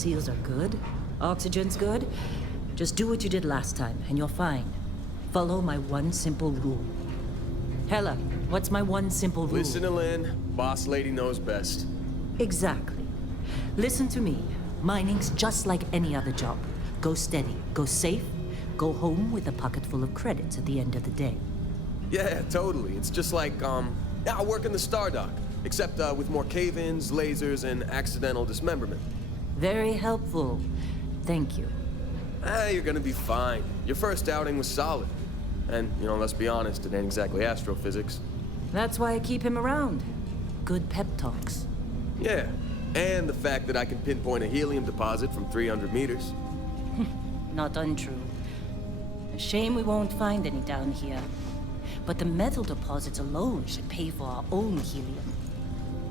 seals are good, oxygen's good, just do what you did last time, and you're fine. Follow my one simple rule. Hella, what's my one simple rule? Listen to Lynn. Boss lady knows best. Exactly. Listen to me. Mining's just like any other job. Go steady, go safe, go home with a pocket full of credits at the end of the day. Yeah, totally. It's just like, I work in the Stardock. Except with more cave-ins, lasers, and accidental dismemberment. Very helpful. Thank you. You're gonna be fine. Your first outing was solid. And, let's be honest, it ain't exactly astrophysics. That's why I keep him around. Good pep talks. Yeah, and the fact that I can pinpoint a helium deposit from 300 meters. Not untrue. A shame we won't find any down here. But the metal deposits alone should pay for our own helium.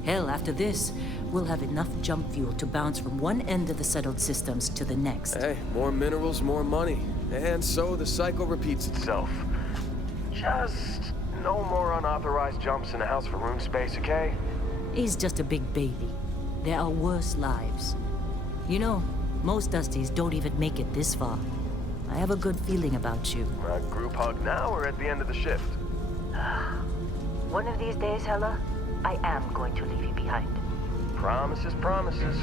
Hell, after this, we'll have enough jump fuel to bounce from one end of the settled systems to the next. Hey, more minerals, more money. And so the cycle repeats itself. Just no more unauthorized jumps in the house for room space, okay? He's just a big baby. There are worse lives. You know, most Dusties don't even make it this far. I have a good feeling about you. Group hug now or at the end of the shift? One of these days, Hella, I am going to leave you behind. Promises, promises.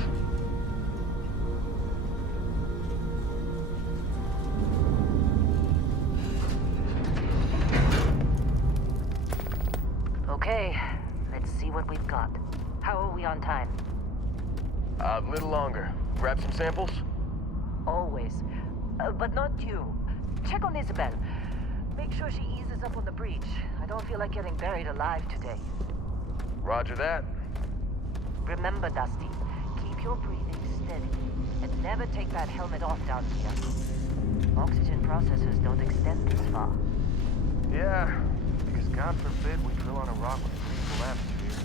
Okay, let's see what we've got. How are we on time? A little longer. Grab some samples? Always. But not you. Check on Isabel. Make sure she eases up on the breach. I don't feel like getting buried alive today. Roger that. Remember, Dusty, keep your breathing steady. And never take that helmet off down here. Oxygen processors don't extend this far. Yeah, because God forbid we drill on a rock with a breathable atmosphere.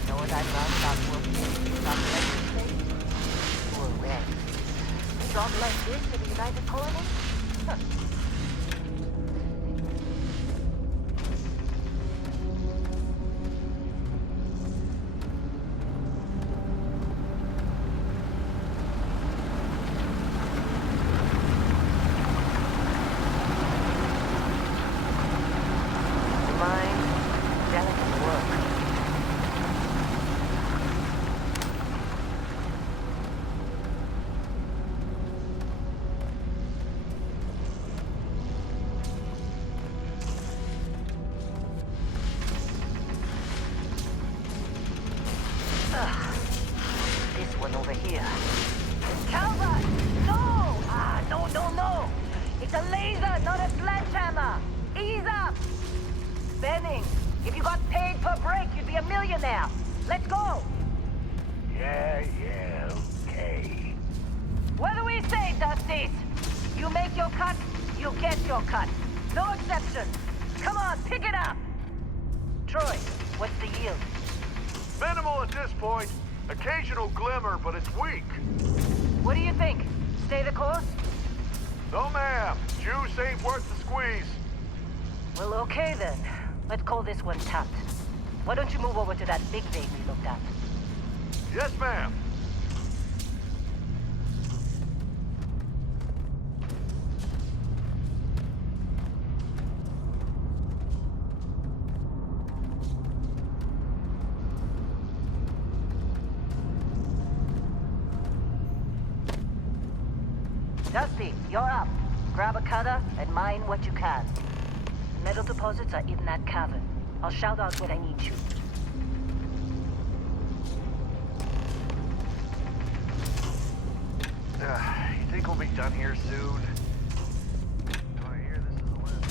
You know what I'd rather about working without electric space? Or red. A job like this in the United Colonies? Huh. This one over here. Calvert! No! No! It's a laser, not a sledgehammer! Ease up! Benning, if you got paid per break, you'd be a millionaire. Let's go! Yeah, okay. What do we say, Dusties? You make your cut, you get your cut. No exceptions. Come on, pick it up! Troy, what's the yield? Minimal at this point. Occasional glimmer, but it's weak. What do you think? Stay the course? No, ma'am. Juice ain't worth the squeeze. Well, okay then. Let's call this one tapped. Why don't you move over to that big vein we looked at? Yes, ma'am. Dusty, you're up. Grab a cutter and mine what you can. Metal deposits are in that cavern. I'll shout out when I need you. You think we'll be done here soon? Do I hear this is a list?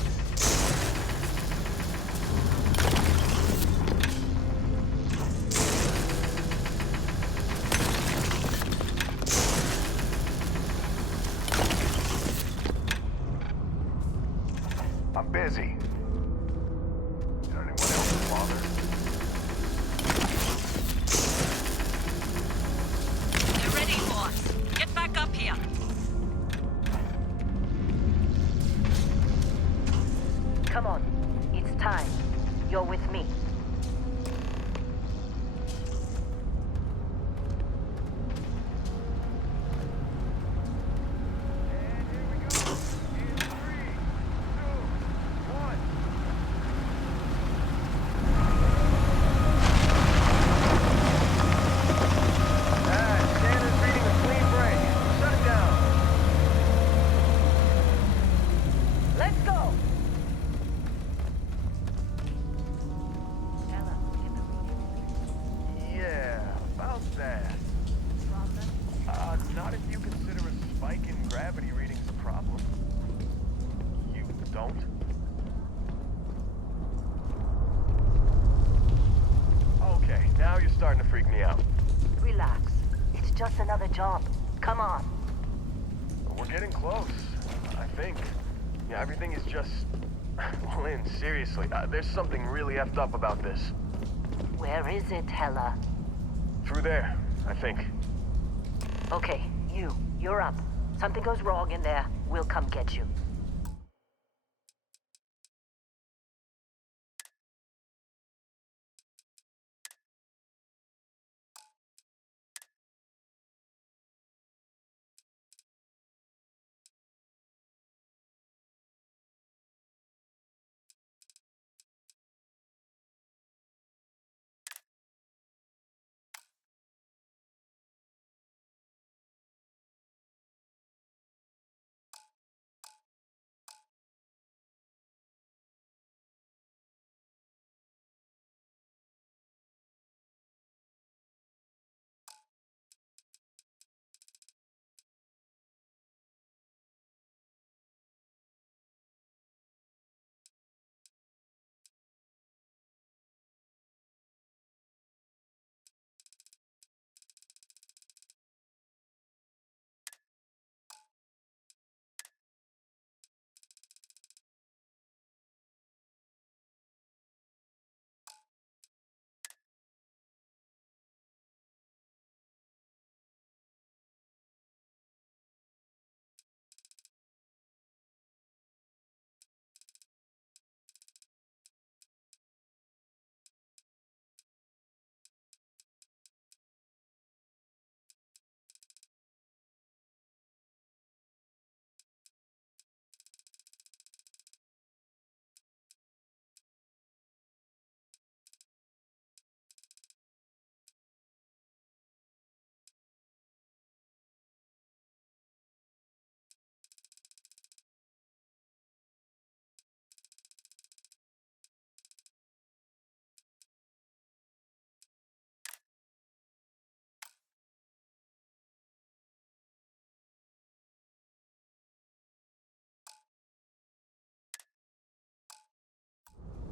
I'm busy. Is there anyone else bother? They're ready, boss. Get back up here. Come on. It's time. You're with me. starting to freak me out. Relax. It's just another job. Come on. We're getting close, I think. Yeah, everything is just... Lynn, seriously, there's something really effed up about this. Where is it, Hella? Through there, I think. Okay, you're up. Something goes wrong in there, we'll come get you.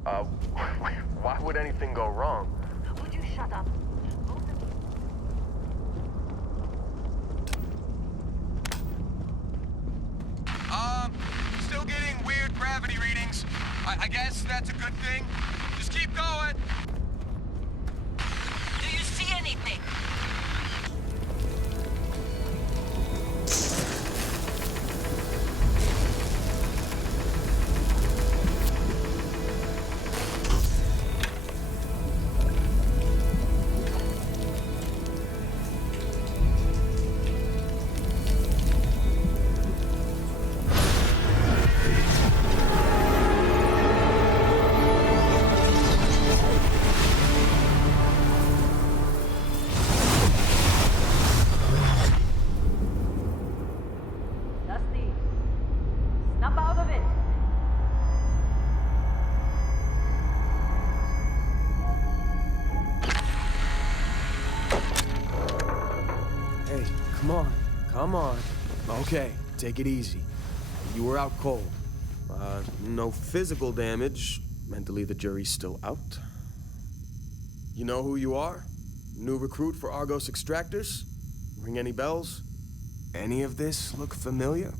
Uh, why would anything go wrong? Would you shut up? Still getting weird gravity readings. I guess that's a good thing. Just keep going. Do you see anything? Dusty, snap out of it. Hey, come on. Come on. Okay, take it easy. You were out cold. No physical damage. Mentally, the jury's still out. You know who you are? New recruit for Argos Extractors? Ring any bells? Any of this look familiar?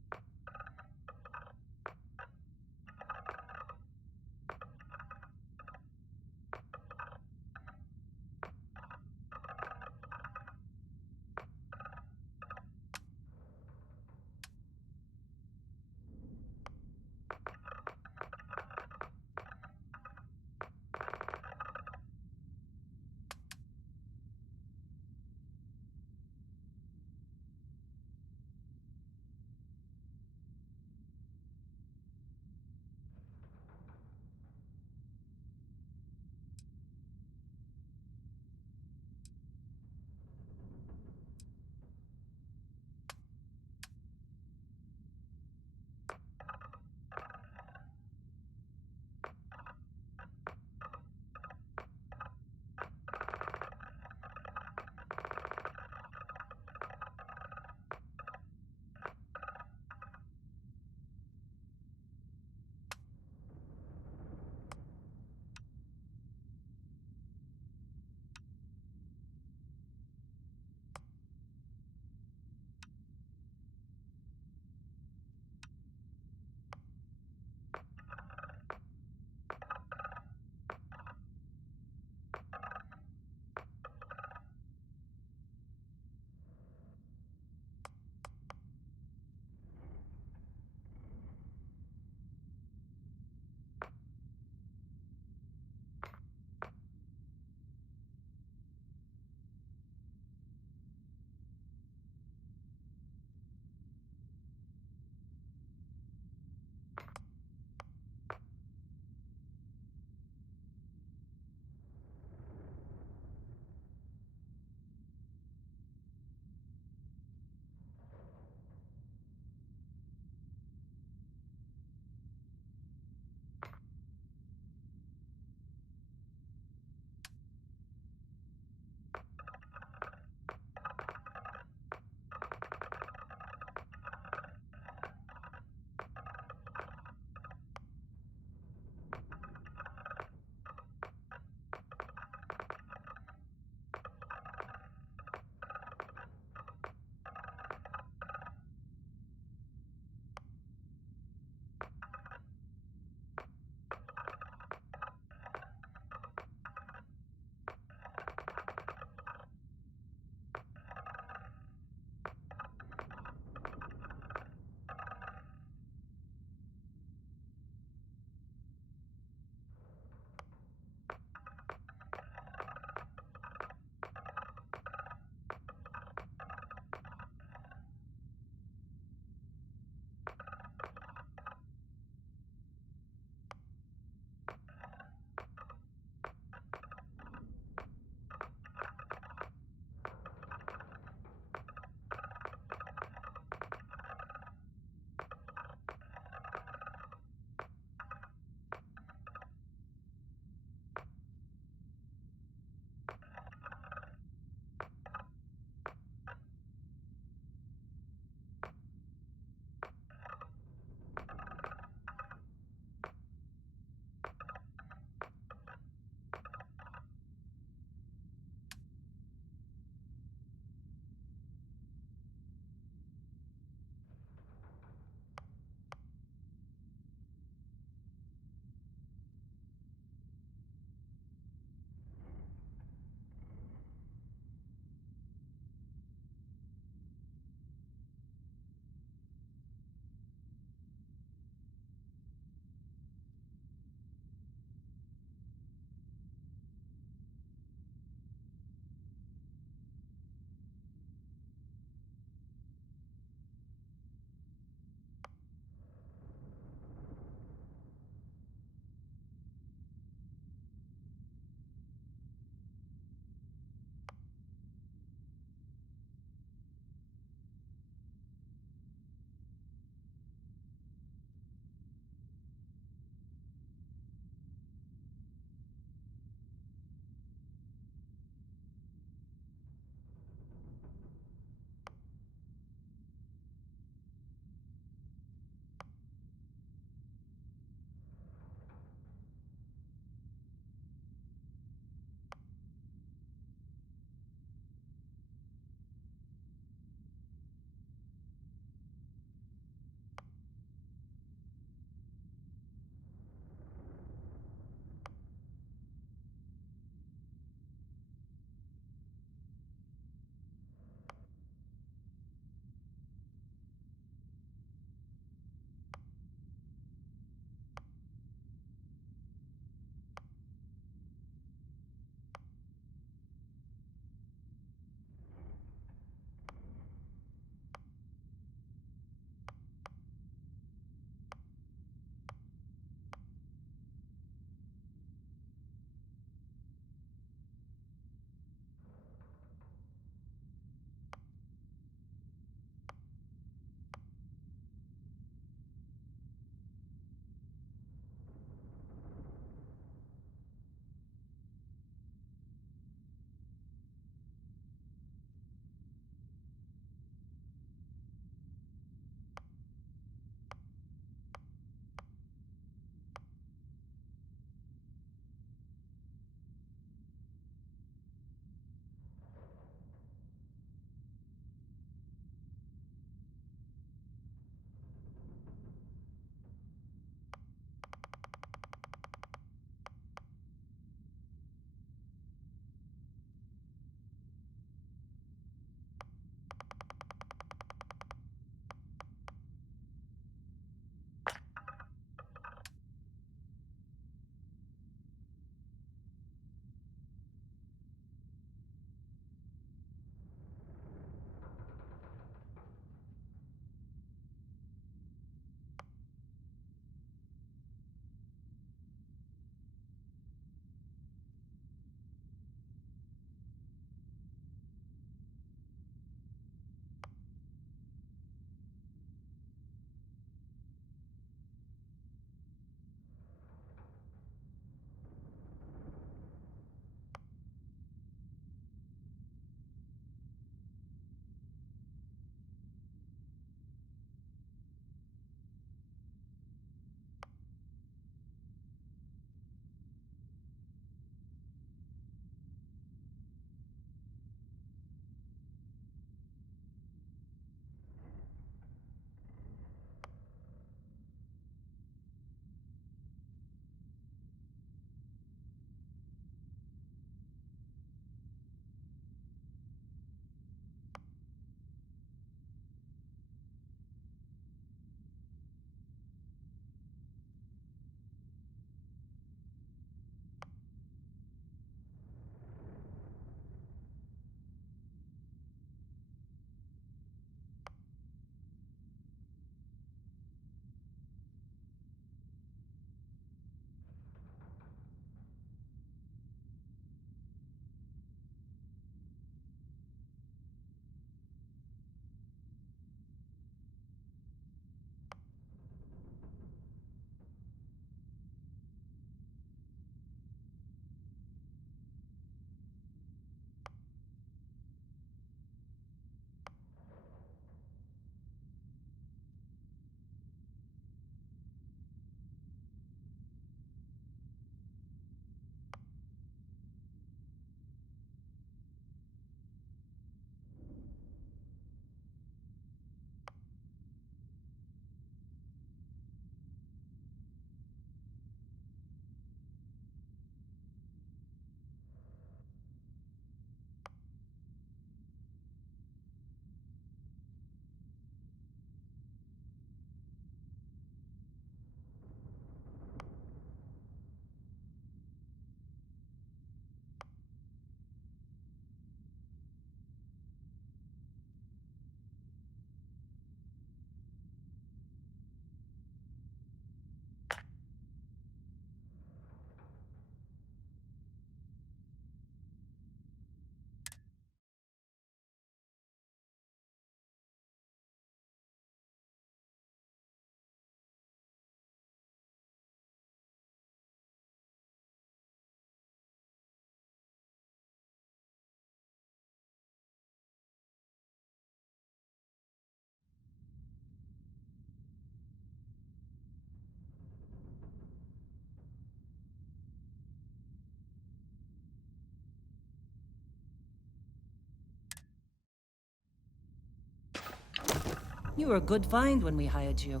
You were a good find when we hired you.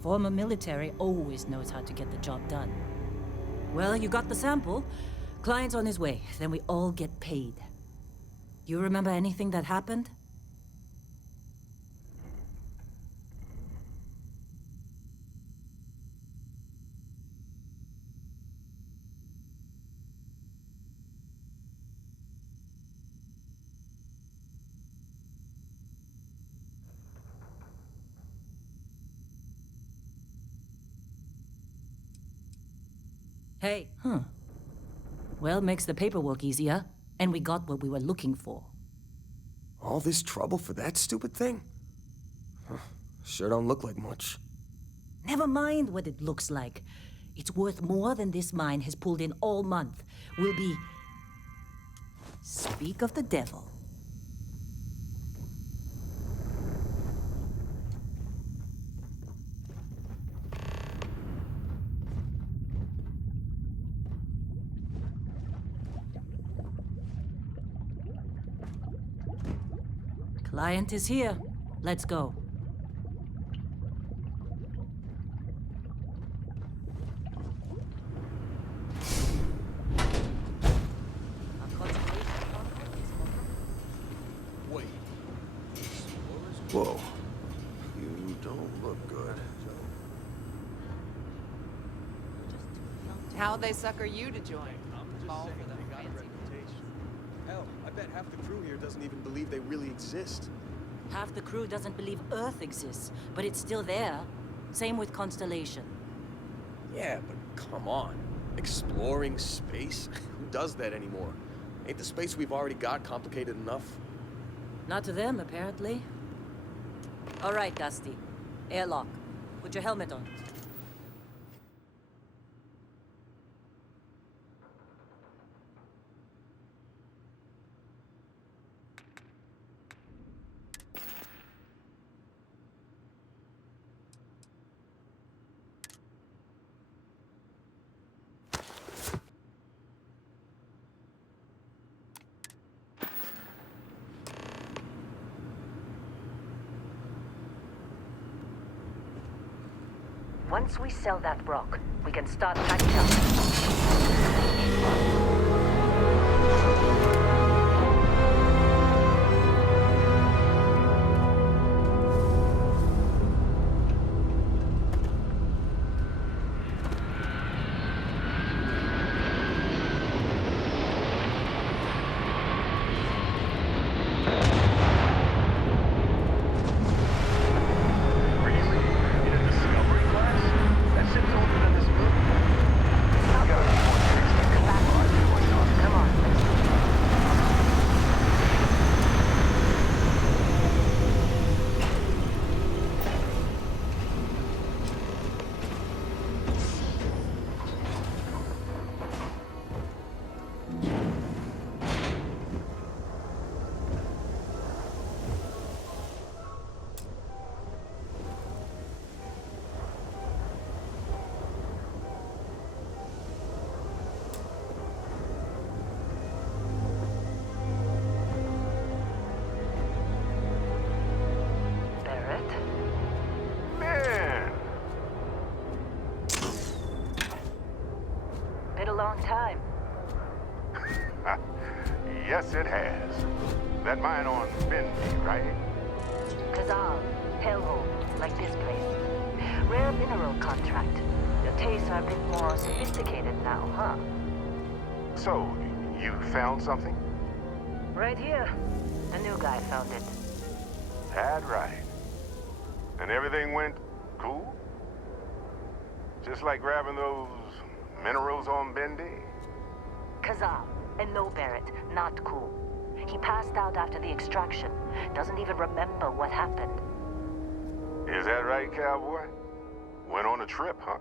Former military always knows how to get the job done. Well, you got the sample. Client's on his way, then we all get paid. You remember anything that happened? Hey. Huh. Well, makes the paperwork easier, and we got what we were looking for. All this trouble for that stupid thing? Huh, sure don't look like much. Never mind what it looks like. It's worth more than this mine has pulled in all month. We'll be... Speak of the devil. Client is here. Let's go. Wait. Whoa. You don't look good. How'd they sucker you to join? Fall for them fancy. Hell, I bet half the crew here doesn't even believe they really exist. Half the crew doesn't believe Earth exists, but it's still there. Same with Constellation. Yeah, but come on. Exploring space? Who does that anymore? Ain't the space we've already got complicated enough? Not to them, apparently. All right, Dusty. Airlock. Put your helmet on. Once we sell that rock, we can start packing up. Long time. Yes, it has. That mine on Bendy, right? Kazal, Hellhole, like this place. Rare mineral contract. Your tastes are a bit more sophisticated now, huh? So, you found something? Right here. The new guy found it. That right. And everything went cool? Just like grabbing those minerals on Bendy? Kazal, and no Barrett, not cool. He passed out after the extraction. Doesn't even remember what happened. Is that right, cowboy? Went on a trip, huh?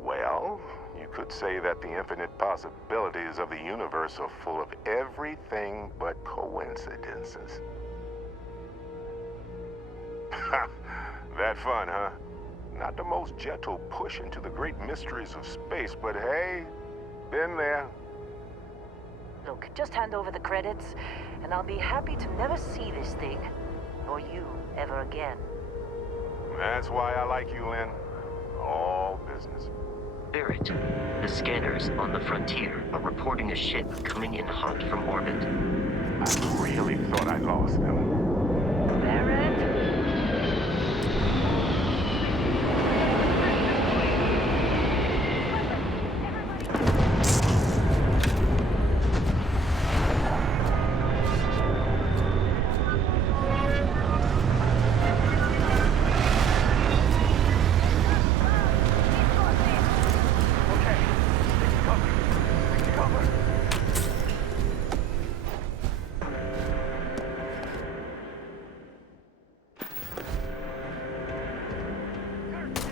Well, you could say that the infinite possibilities of the universe are full of everything but coincidences. That fun, huh? Not the most gentle push into the great mysteries of space, but hey, been there. Look, just hand over the credits, and I'll be happy to never see this thing, or you, ever again. That's why I like you, Lynn. All business. Barrett, the scanners on the frontier are reporting a ship coming in hot from orbit. I really thought I lost them. Barrett? Okay, take cover. Take cover.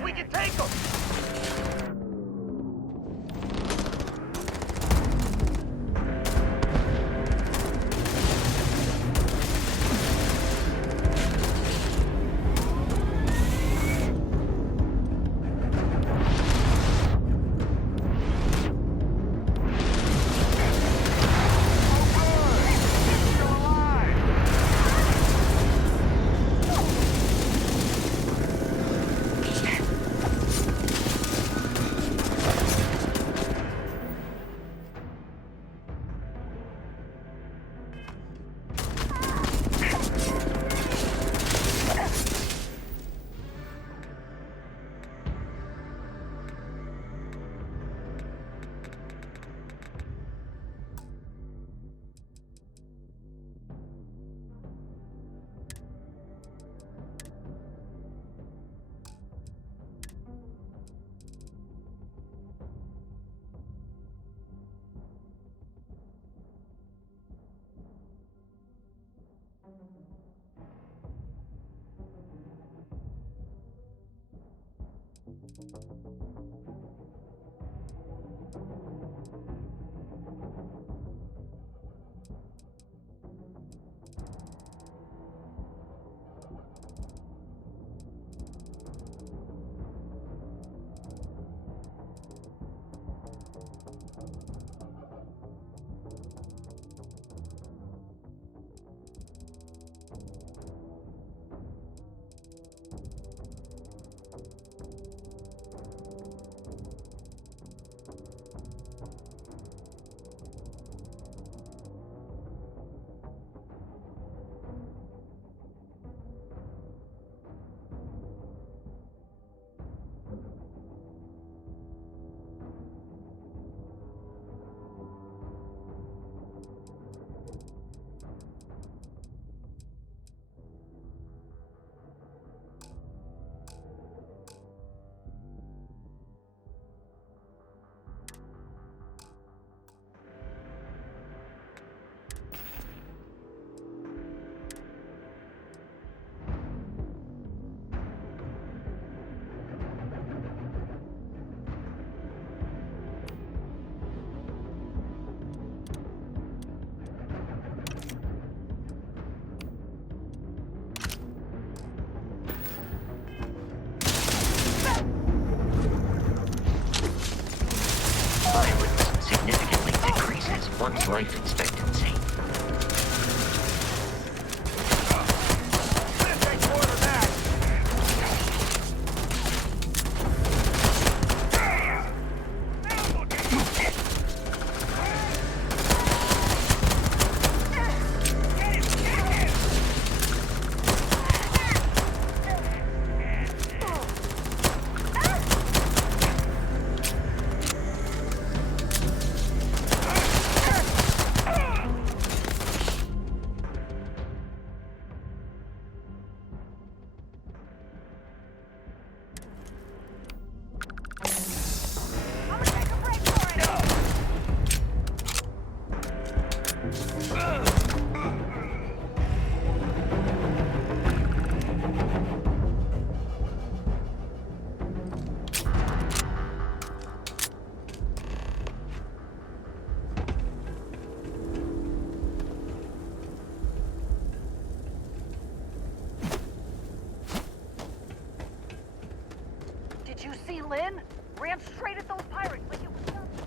We can take them! one's life expectancy. Did you see Lynn? Ran straight at those pirates like it was nothing.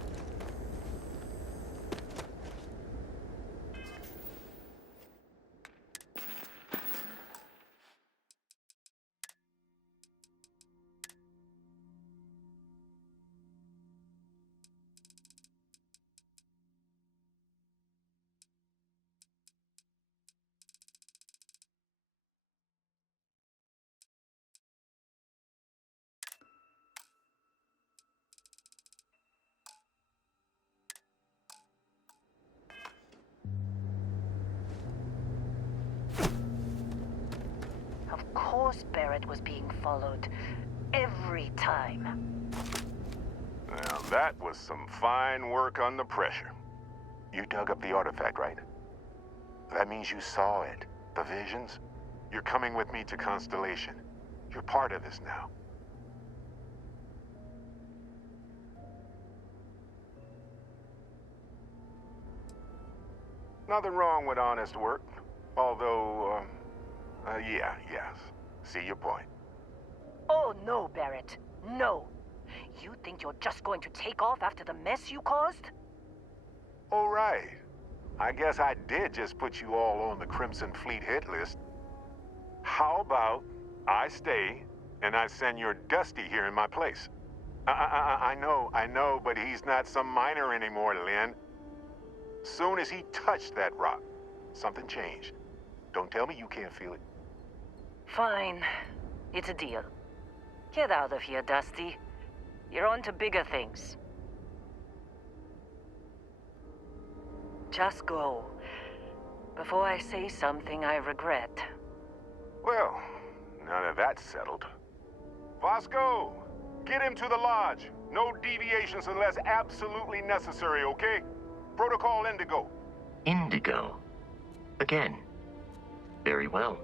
course Barrett was being followed. Every time. Well, that was some fine work under pressure. You dug up the artifact, right? That means you saw it. The visions? You're coming with me to Constellation. You're part of this now. Nothing wrong with honest work. Although, yes. See your point. Oh, no, Barrett. No. You think you're just going to take off after the mess you caused? All right. I guess I did just put you all on the Crimson Fleet hit list. How about I stay and I send your Dusty here in my place? I know, but he's not some miner anymore, Lynn. Soon as he touched that rock, something changed. Don't tell me you can't feel it. Fine. It's a deal. Get out of here, Dusty. You're on to bigger things. Just go. Before I say something I regret. Well, now that that's settled. Vasco, get him to the lodge. No deviations unless absolutely necessary, okay? Protocol Indigo. Indigo. Again. Very well.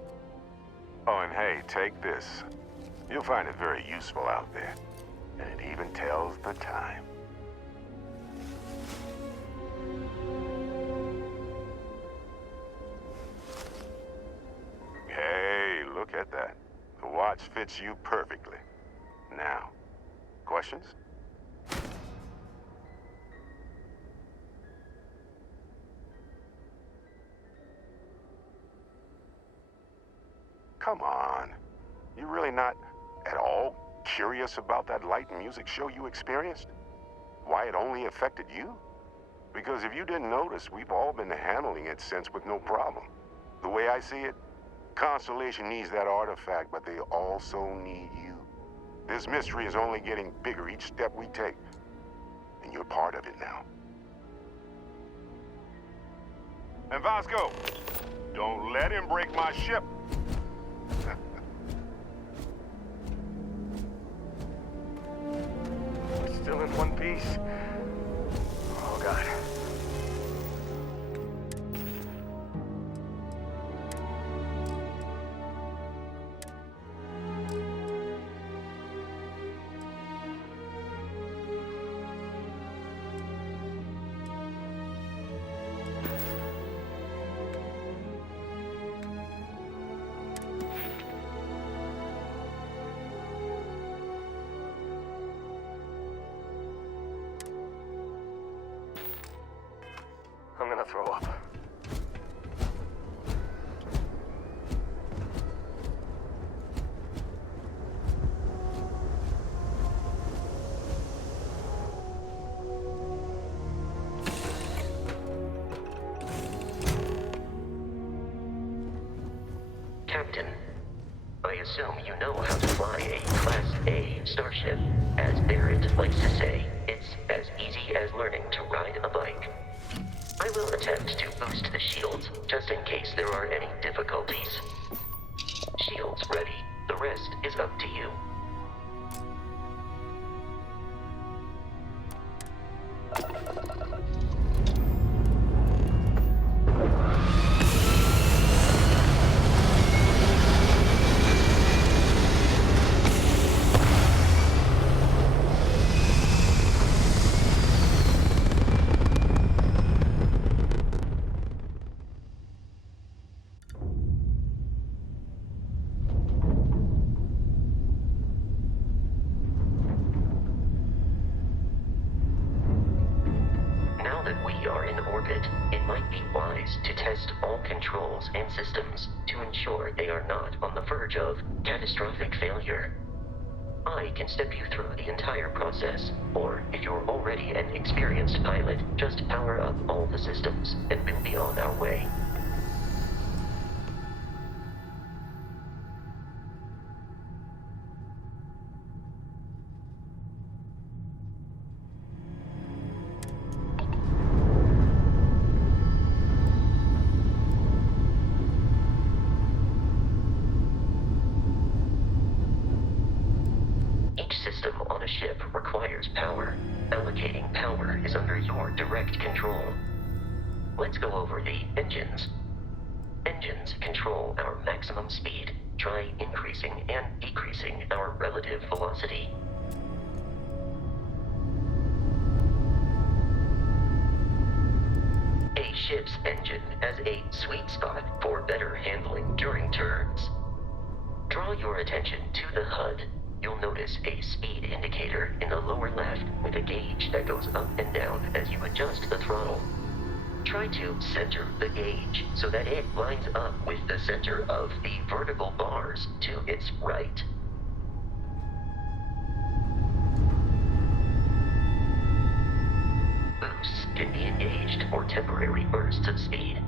Oh, and hey, take this. You'll find it very useful out there. And it even tells the time. Hey, look at that. The watch fits you perfectly. Now, questions? Come on. You really not at all curious about that light and music show you experienced? Why it only affected you? Because if you didn't notice, we've all been handling it since with no problem. The way I see it, Constellation needs that artifact, but they also need you. This mystery is only getting bigger each step we take, and you're part of it now. And Vasco, don't let him break my ship. Still in one piece? Oh, God. I'm gonna throw up. Captain, I assume you know how to fly a Class A starship. As Barrett likes to say, it's as easy as learning to ride a bike. I will attempt to boost the shields, just in case there are any difficulties. Shields ready. The rest is up to you. Now that we are in orbit, it might be wise to test all controls and systems to ensure they are not on the verge of catastrophic failure. I can step you through the entire process, or if you're already an experienced pilot, just power up all the systems and we'll be on our way. requires power. Allocating power is under your direct control. Let's go over the engines. Engines control our maximum speed. Try increasing and decreasing our relative velocity. A ship's engine has a sweet spot for better handling during turns. Draw your attention to the HUD. You'll notice a speed indicator in the lower left with a gauge that goes up and down as you adjust the throttle. Try to center the gauge so that it lines up with the center of the vertical bars to its right. Boosts can be engaged for temporary bursts of speed.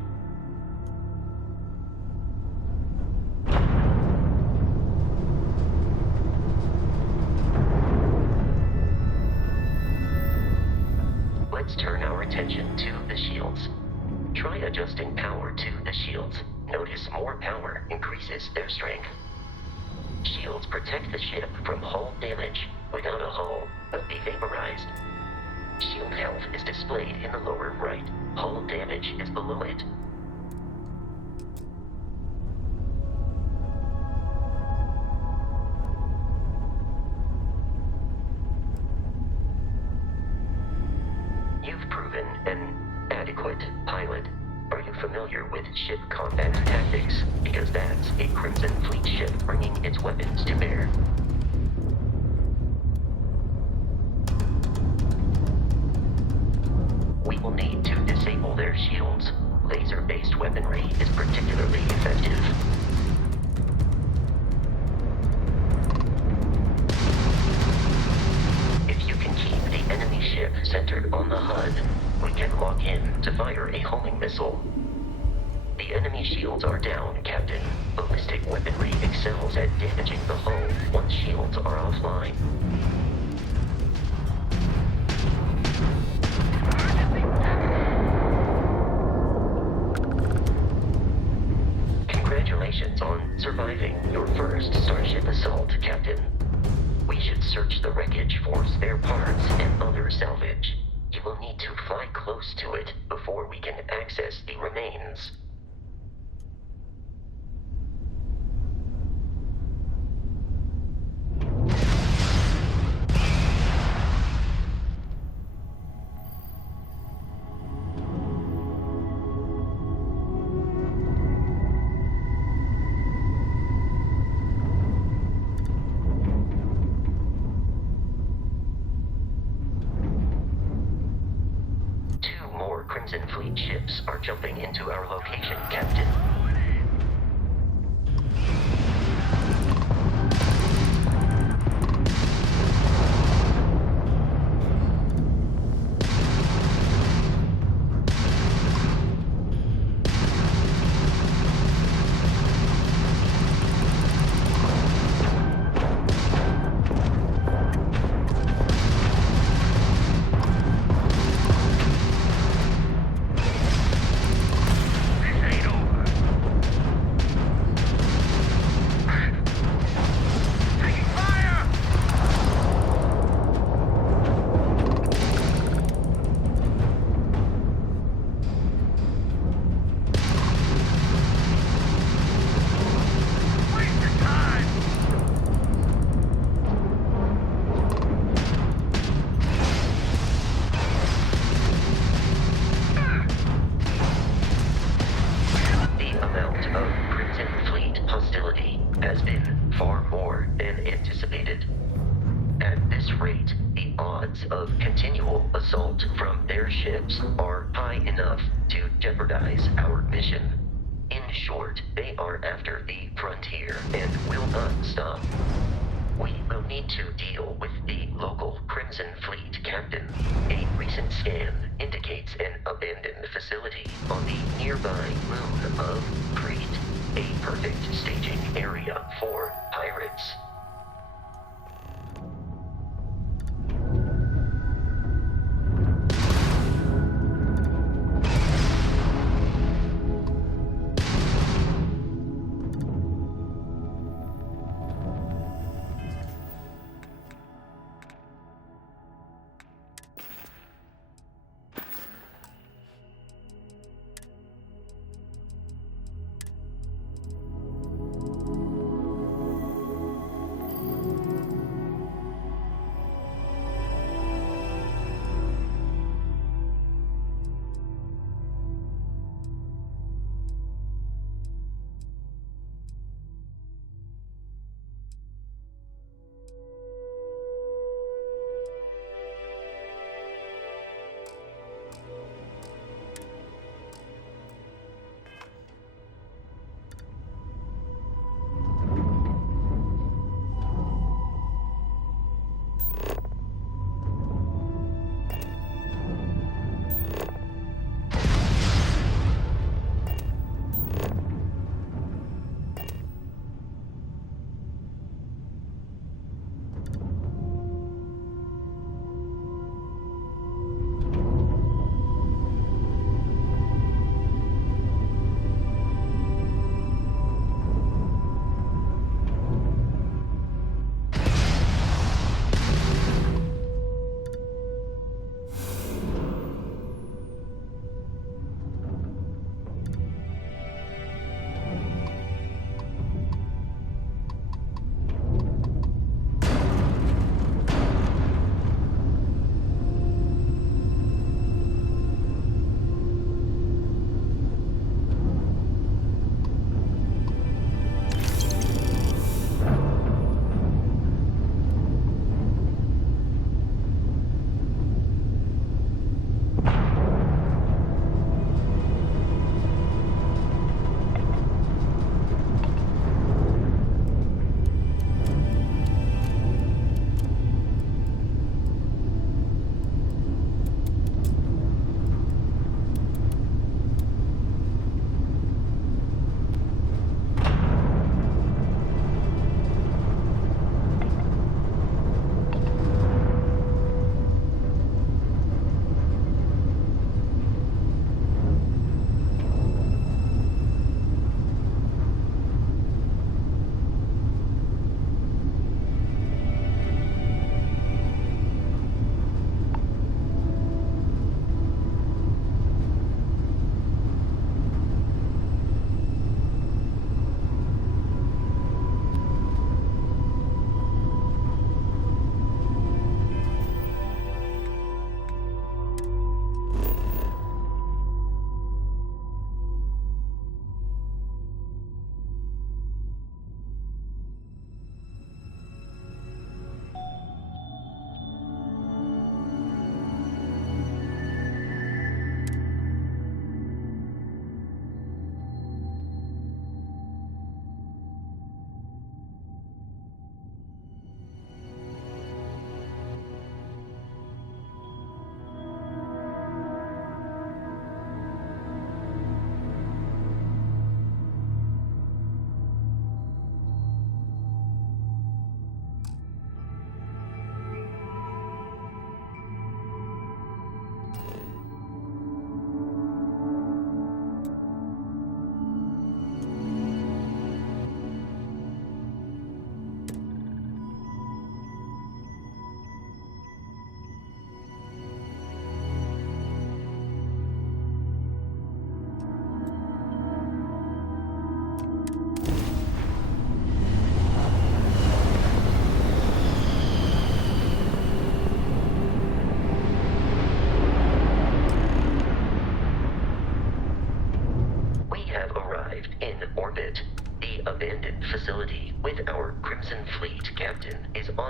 Let's turn our attention to the shields. Try adjusting power to the shields. Notice more power increases their strength. Shields protect the ship from hull damage. Without a hull, will be vaporized. Shield health is displayed in the lower right. Hull damage is below it. You've proven an adequate pilot. Are you familiar with ship combat tactics? Because that's a Crimson Fleet ship bringing its weapons to bear. We will need to disable their shields. Laser-based weaponry is particularly effective. If you can keep the enemy ship centered on the HUD, we can lock in to fire a homing missile. The enemy shields are down, Captain. Ballistic weaponry excels at damaging the hull once shields are offline. Congratulations on surviving your first Starship assault, Captain. We should search the wreckage for spare parts and other salvage. You will need to fly close to it before we can access the remains. Crimson Fleet ships are jumping into our location, Captain. Of continual assault from their ships are high enough to jeopardize our mission. In short, they are after the frontier and will not stop. We will need to deal with the local Crimson Fleet captain. A recent scan indicates an abandoned facility on the nearby moon of Crete, a perfect staging area for pirates.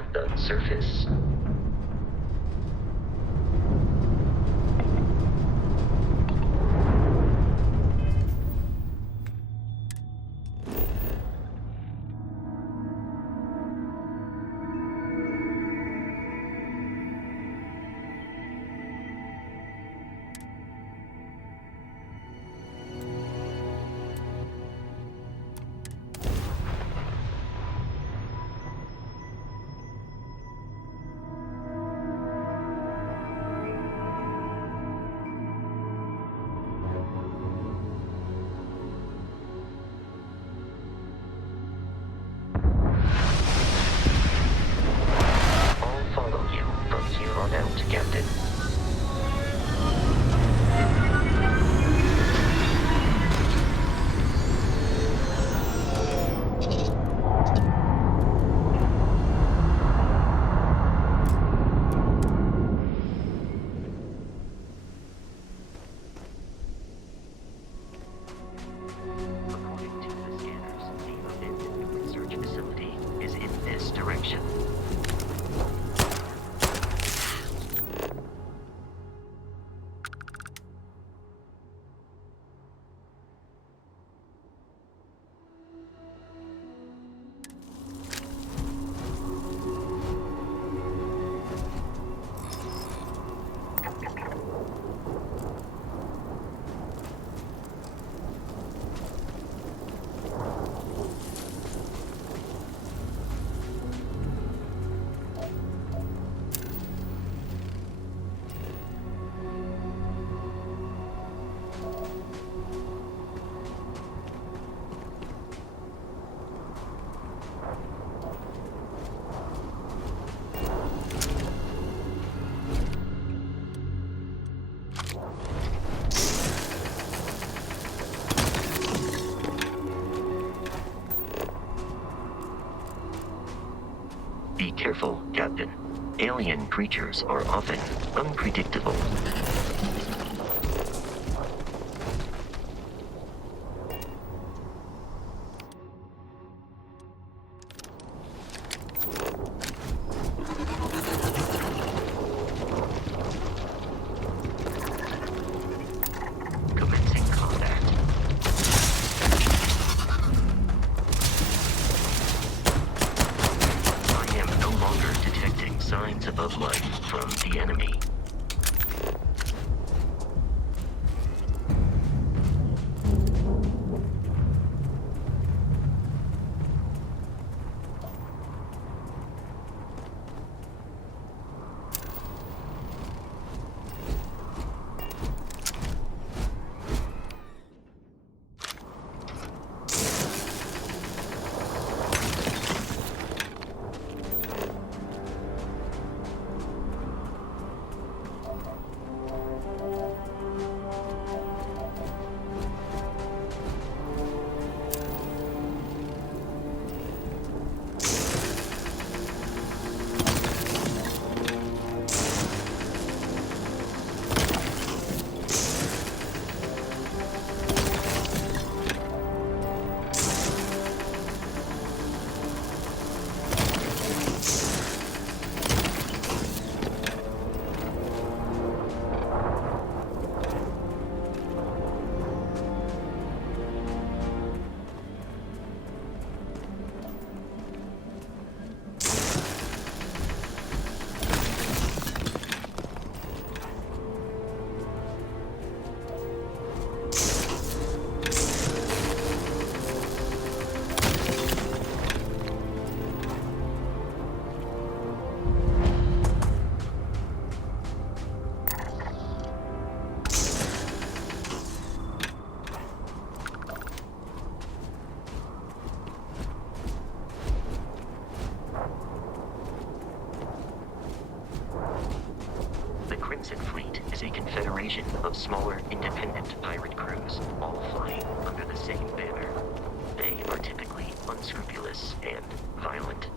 on the surface. Captain. According to the scanners, the abandoned research facility is in this direction. Be careful, Captain. Alien creatures are often unpredictable. Commencing combat. I am no longer detecting signs of life from the enemy. The Crimson Fleet is a confederation of smaller, independent pirate crews, all flying under the same banner. They are typically unscrupulous and violent.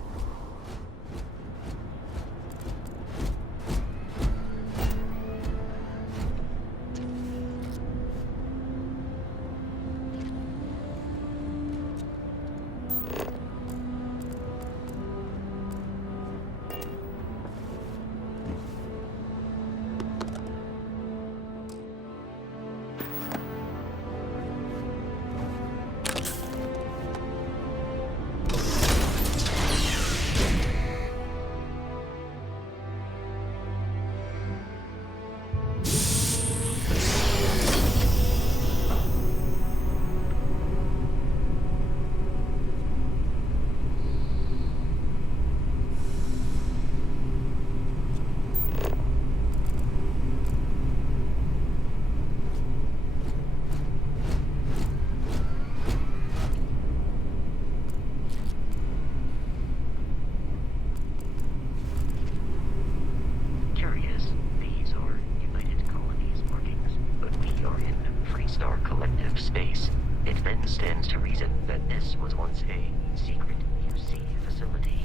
This was once a secret UC facility.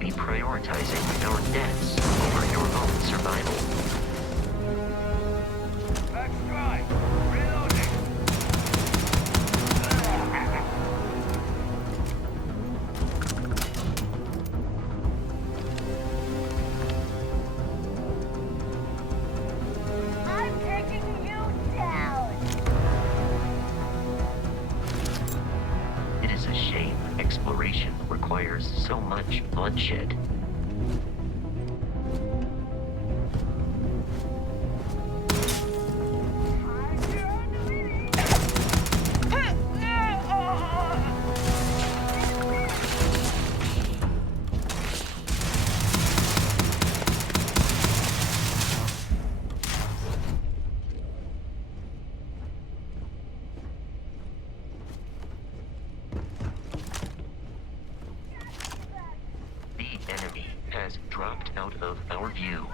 be prioritizing our debts over your own survival. Max drive. Reloading. I'm taking you down. It is a shame exploration requires so much bloodshed. The enemy has dropped out of our view.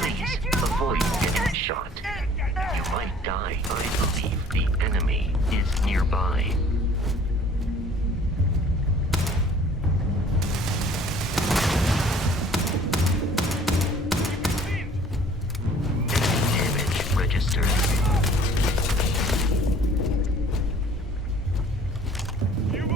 Please avoid getting shot. You might die. I believe the enemy is nearby. Enemy damage registered. You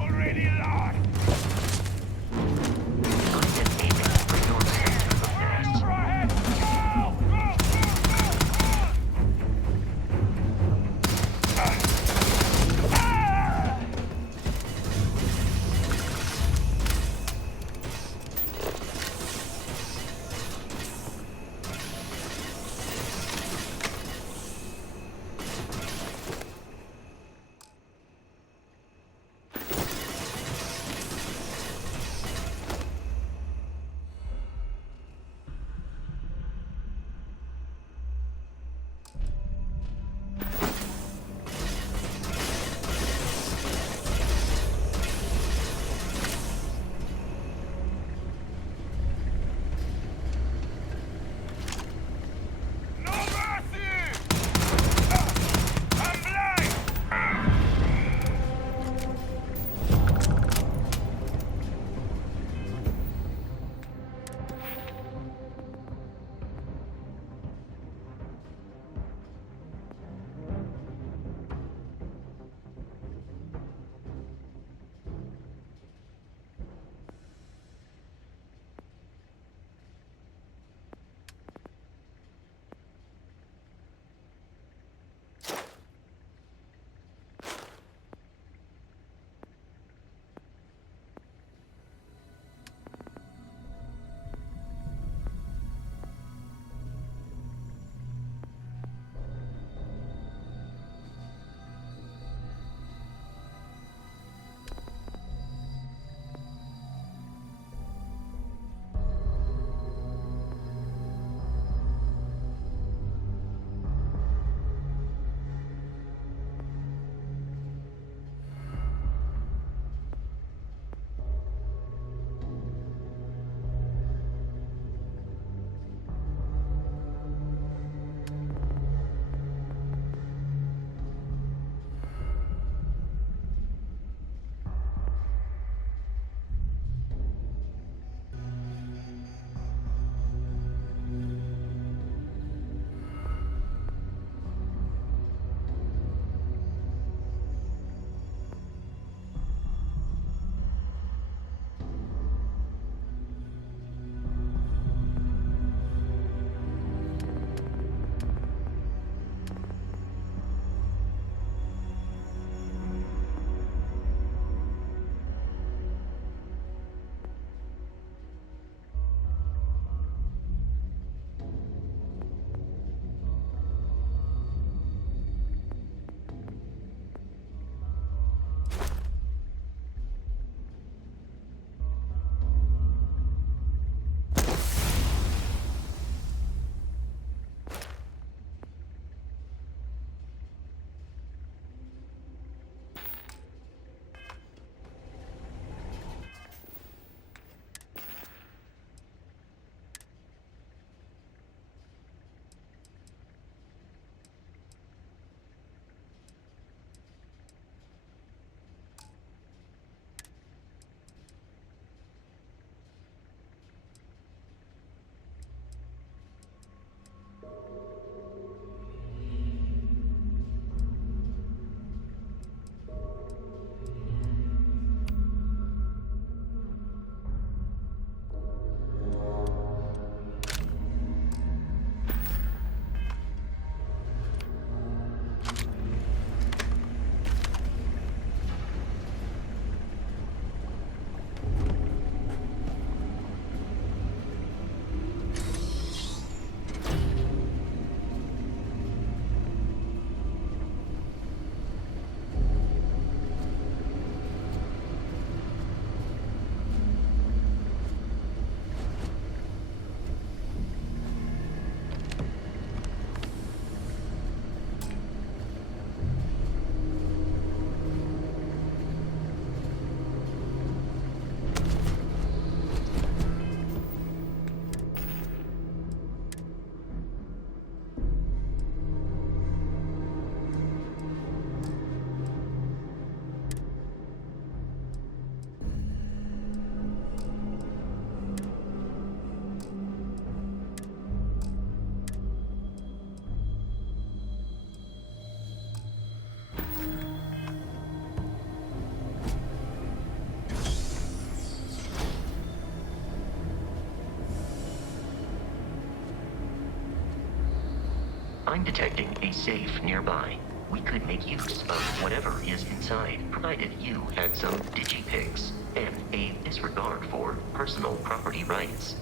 I'm detecting a safe nearby. We could make use of whatever is inside, provided you had some digipics and a disregard for personal property rights.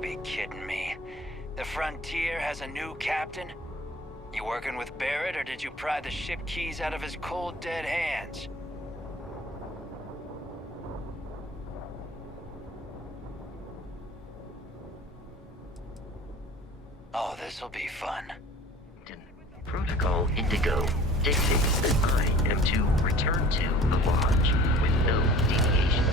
Be kidding me. The Frontier has a new captain? You working with Barrett, or did you pry the ship keys out of his cold, dead hands? Oh, this'll be fun. Protocol Indigo dictates that I am to return to the Lodge with no deviations.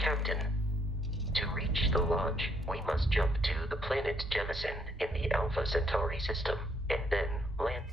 Captain, to reach the lodge, we must jump to the planet Jemison in the Alpha Centauri system, and then land.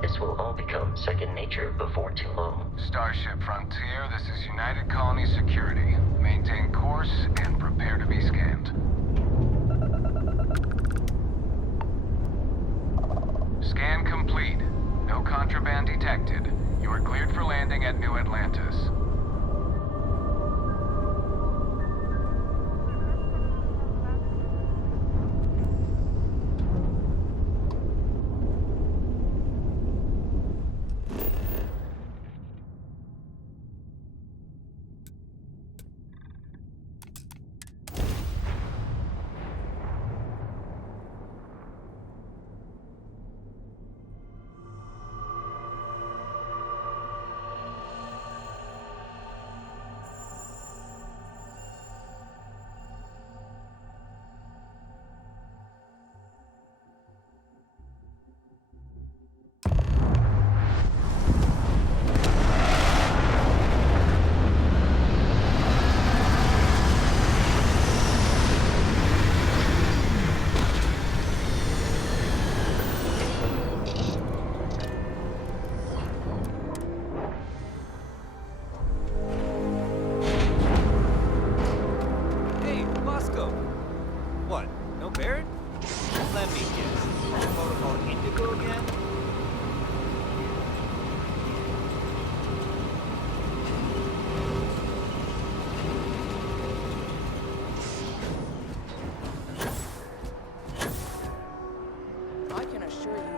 This will all become second nature before too long. Starship Frontier, this is United Colony Security. Maintain course and prepare to be scanned. Scan complete. No contraband detected. You are cleared for landing at New Atlantis.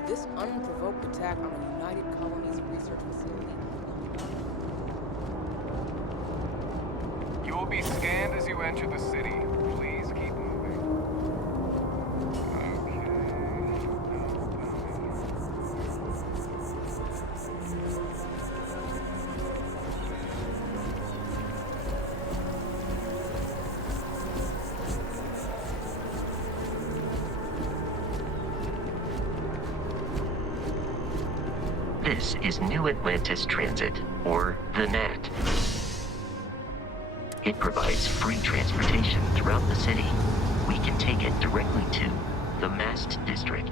This unprovoked attack on a United Colonies research facility. You will be scanned as you enter the city. Please keep moving. This is New Atlantis Transit, or the NAT. It provides free transportation throughout the city. We can take it directly to the Mast District.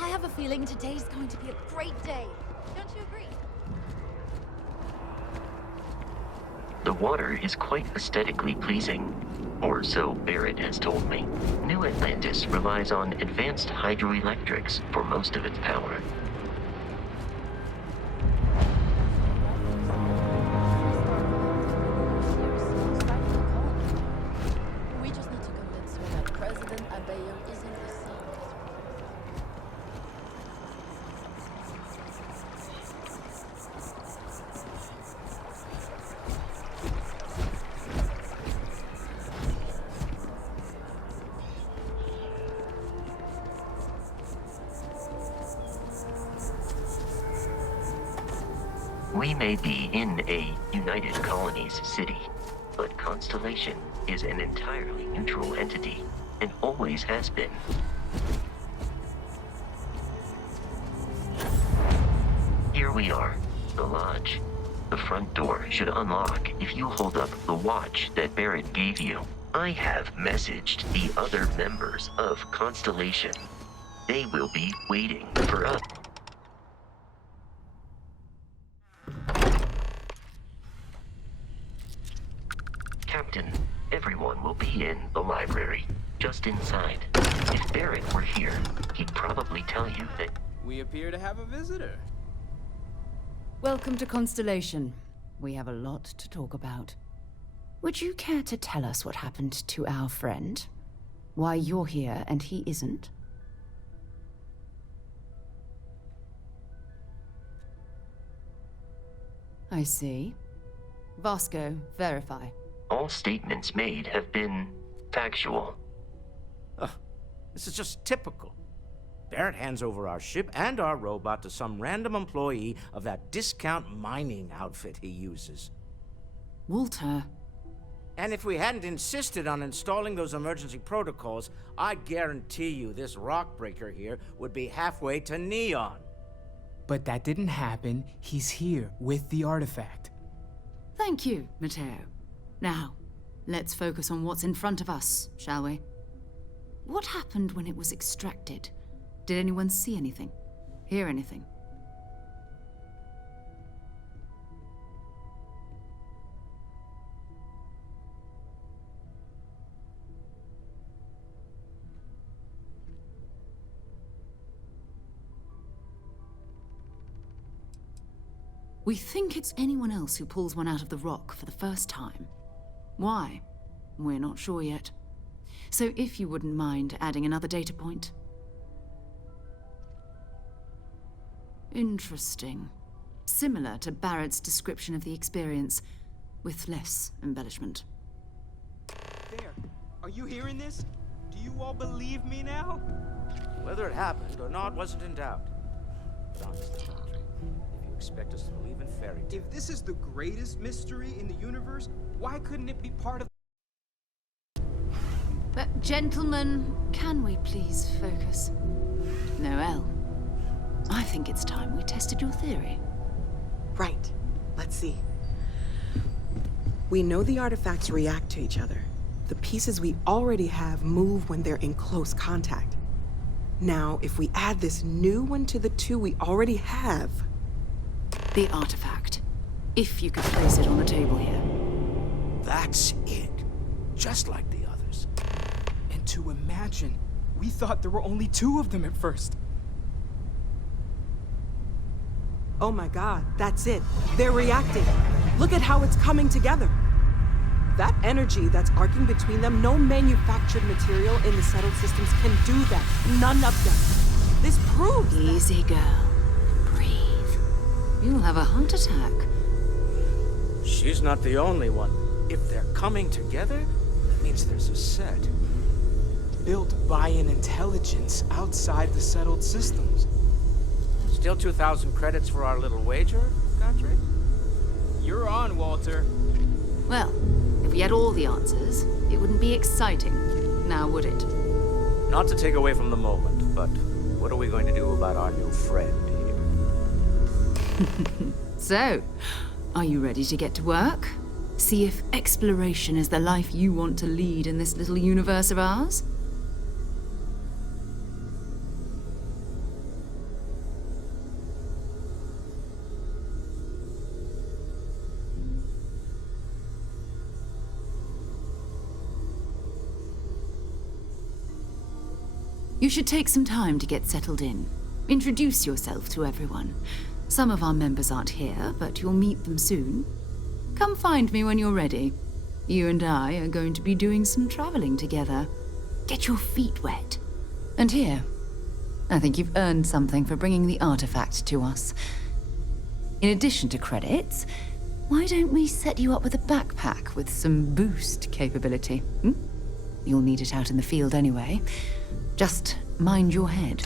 I have a feeling today's going to be a great day. Don't you agree? The water is quite aesthetically pleasing, or so Barrett has told me. New Atlantis relies on advanced hydroelectrics for most of its power. We just need to convince her that President Abayo isn't the same. We may be in a United Colonies city, but Constellation is an entirely neutral entity, and always has been. Here we are, the lodge. The front door should unlock if you hold up the watch that Barrett gave you. I have messaged the other members of Constellation. They will be waiting for us. Captain, everyone will be in the library, just inside. If Barrett were here, he'd probably tell you that... We appear to have a visitor. Welcome to Constellation. We have a lot to talk about. Would you care to tell us what happened to our friend? Why you're here and he isn't? I see. Vasco, verify. All statements made have been factual. This is just typical. Barrett hands over our ship and our robot to some random employee of that discount mining outfit he uses. Walter. And if we hadn't insisted on installing those emergency protocols, I guarantee you this rock breaker here would be halfway to Neon. But that didn't happen. He's here with the artifact. Thank you, Matteo. Now, let's focus on what's in front of us, shall we? What happened when it was extracted? Did anyone see anything? Hear anything? We think it's anyone else who pulls one out of the rock for the first time. Why? We're not sure yet. So if you wouldn't mind adding another data point. Interesting. Similar to Barrett's description of the experience, with less embellishment. There. Are you hearing this? Do you all believe me now? Whether it happened or not wasn't in doubt. But honestly, Patrick, if you expect us to believe in fairy tales... If this is the greatest mystery in the universe, why couldn't it be part of... But gentlemen, can we please focus? Noel, I think it's time we tested your theory. Right. Let's see. We know the artifacts react to each other. The pieces we already have move when they're in close contact. Now, if we add this new one to the two we already have... The artifact. If you could place it on the table here. That's it. Just like the others. And to imagine, we thought there were only 2 of them at first. Oh my god, that's it. They're reacting. Look at how it's coming together. That energy that's arcing between them, no manufactured material in the settled systems can do that. None of them. This proves Easy, girl. Breathe. You'll have a heart attack. She's not the only one. If they're coming together, that means there's a set. Built by an intelligence outside the settled systems. Still 2,000 credits for our little wager, Godric? You're on, Walter. Well, if we had all the answers, it wouldn't be exciting, now would it? Not to take away from the moment, but what are we going to do about our new friend here? So, are you ready to get to work? See if exploration is the life you want to lead in this little universe of ours? You should take some time to get settled in. Introduce yourself to everyone. Some of our members aren't here, but you'll meet them soon. Come find me when you're ready. You and I are going to be doing some traveling together. Get your feet wet. And here, I think you've earned something for bringing the artifact to us. In addition to credits, why don't we set you up with a backpack with some boost capability? You'll need it out in the field anyway. Just mind your head.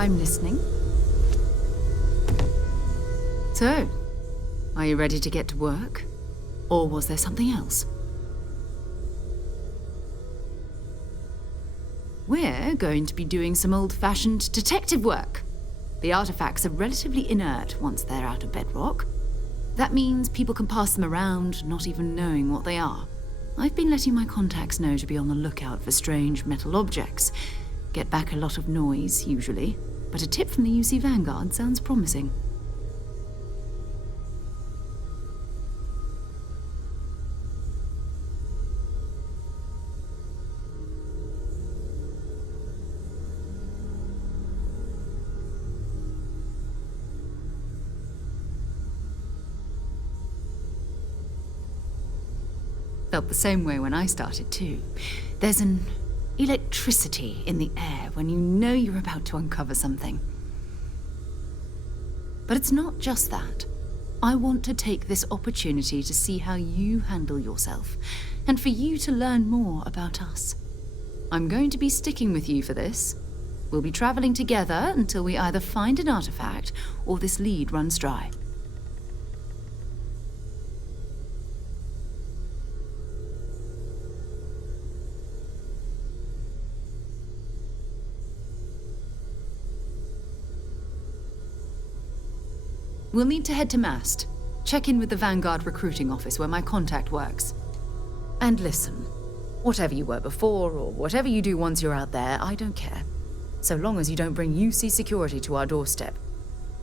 I'm listening. So, are you ready to get to work? Or was there something else? We're going to be doing some old-fashioned detective work. The artifacts are relatively inert once they're out of bedrock. That means people can pass them around, not even knowing what they are. I've been letting my contacts know to be on the lookout for strange metal objects. Get back a lot of noise, usually, but a tip from the UC Vanguard sounds promising. Felt the same way when I started too. There's an electricity in the air when you know you're about to uncover something. But it's not just that. I want to take this opportunity to see how you handle yourself, and for you to learn more about us. I'm going to be sticking with you for this. We'll be traveling together until we either find an artifact or this lead runs dry. We'll need to head to Mast. Check in with the Vanguard recruiting office where my contact works. And listen, whatever you were before, or whatever you do once you're out there, I don't care. So long as you don't bring UC security to our doorstep.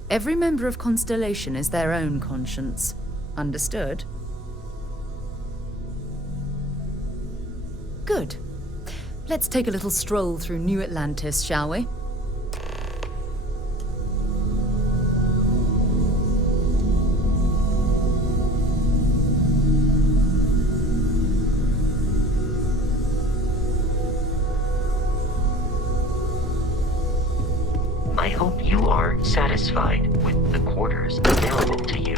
Every member of Constellation is their own conscience. Understood? Good. Let's take a little stroll through New Atlantis, shall we? I hope you are satisfied with the quarters available to you.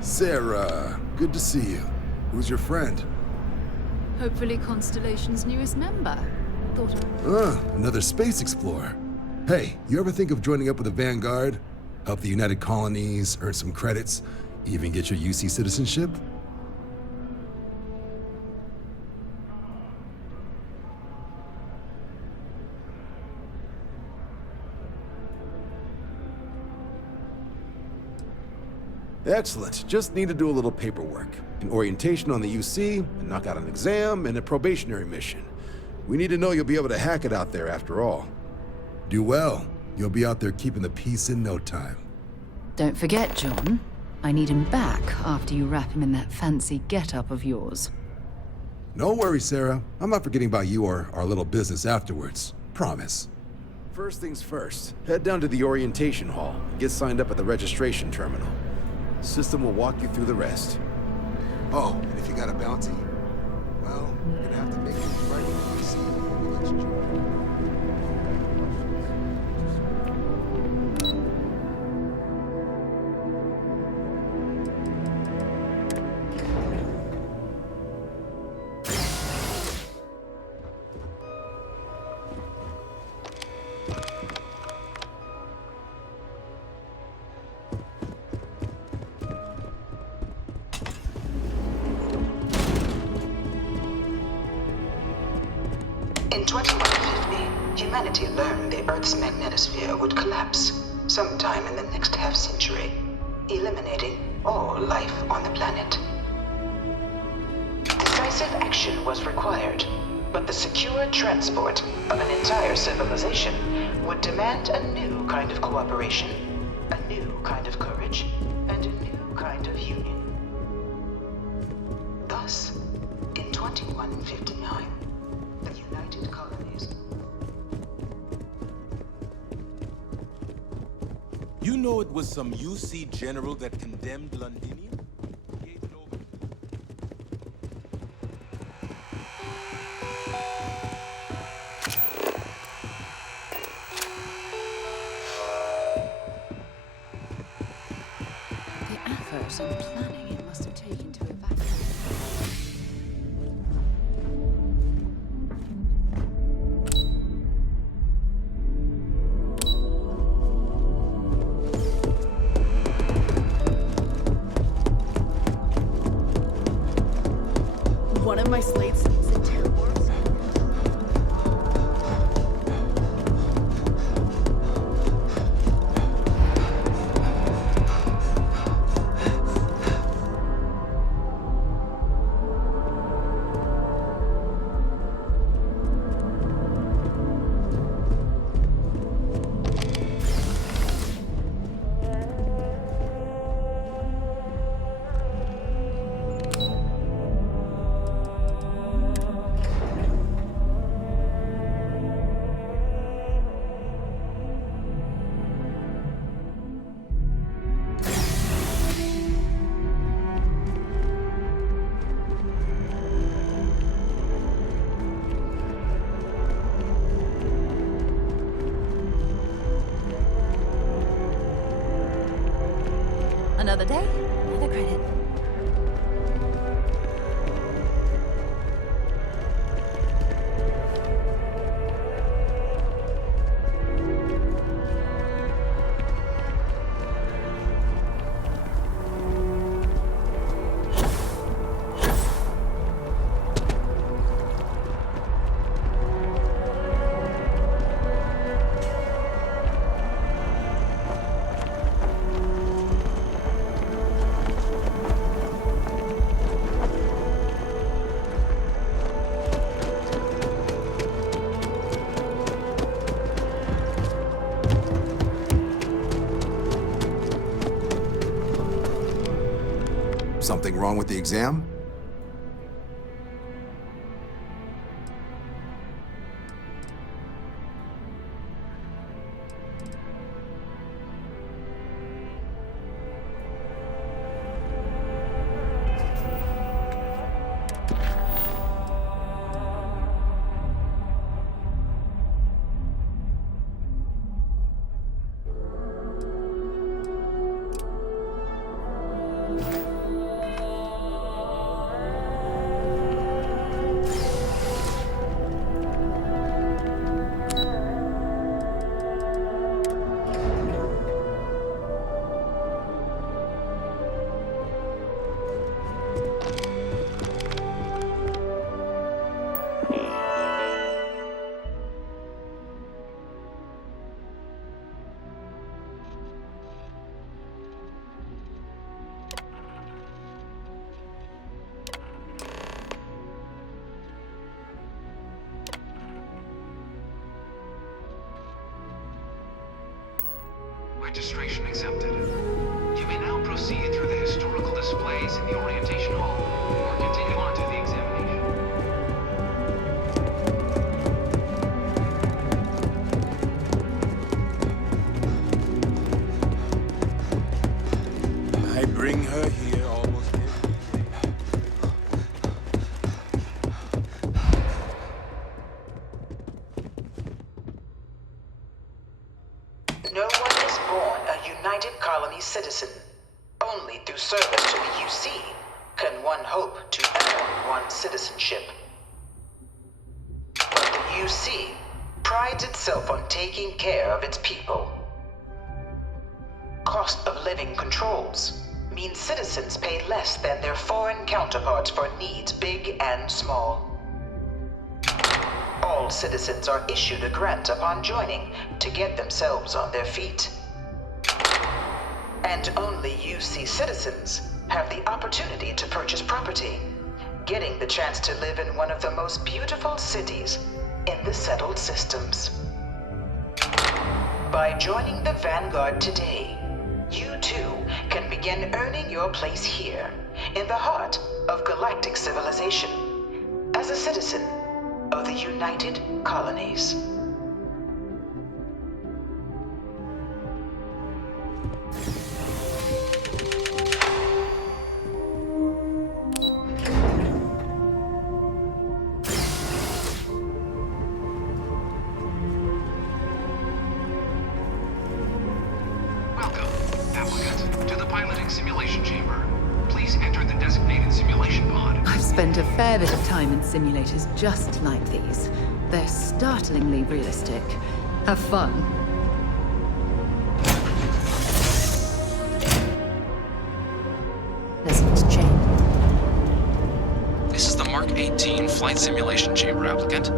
Sarah, good to see you. Who's your friend? Hopefully Constellation's newest member. Another space explorer. Hey, you ever think of joining up with the Vanguard? Help the United Colonies, earn some credits, even get your UC citizenship? Excellent. Just need to do a little paperwork. An orientation on the UC, and knock out an exam, and a probationary mission. We need to know you'll be able to hack it out there after all. Do well. You'll be out there keeping the peace in no time. Don't forget, John. I need him back after you wrap him in that fancy get-up of yours. No worries, Sarah. I'm not forgetting about you or our little business afterwards. Promise. First things first, head down to the orientation hall. Get signed up at the registration terminal. System will walk you through the rest. Oh, and if you got a bounty, well, you're gonna have to make it right when you see before we let you join. In 2150, humanity learned the Earth's magnetosphere would collapse sometime in the next half-century, eliminating all life on the planet. Decisive action was required, but the secure transport of an entire civilization would demand a new kind of cooperation, a new kind of courage, and a new kind of union. Thus, in 2159, the United Colonies... You know it was some UC general that condemned Londinium? The effort and planning it must have taken to evacuate. One of my slates is in terrible. Another day, another credit. Something wrong with the exam? Registration accepted. You may now proceed through the historical displays in the orientation hall, or continue on to the examination. I bring her here almost every day. No one is born a United Colony citizen. Only through service to the UC can one hope to earn one's citizenship. But the UC prides itself on taking care of its people. Cost of living controls mean citizens pay less than their foreign counterparts for needs big and small. All all citizens are issued a grant upon joining to get themselves on their feet. And only UC citizens have the opportunity to purchase property, getting the chance to live in one of the most beautiful cities in the settled systems. By joining the Vanguard today, you too can begin earning your place here, in the heart of galactic civilization, as a citizen of the United Colonies. Welcome, applicant, to the piloting simulation chamber. Please enter the designated simulation pod. I've spent a fair bit of time in simulators just like these. They're startlingly realistic. Have fun. Pleasant change. This is the Mark 18 flight simulation chamber, applicant.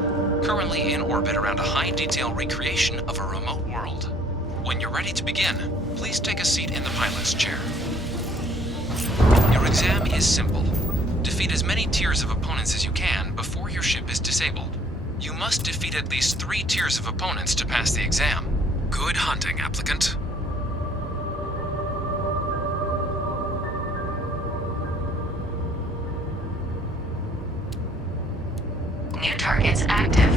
Currently in orbit around a high-detail recreation of a remote world. When you're ready to begin, please take a seat in the pilot's chair. Your exam is simple. Defeat as many tiers of opponents as you can before your ship is disabled. You must defeat at least 3 tiers of opponents to pass the exam. Good hunting, applicant. New targets active.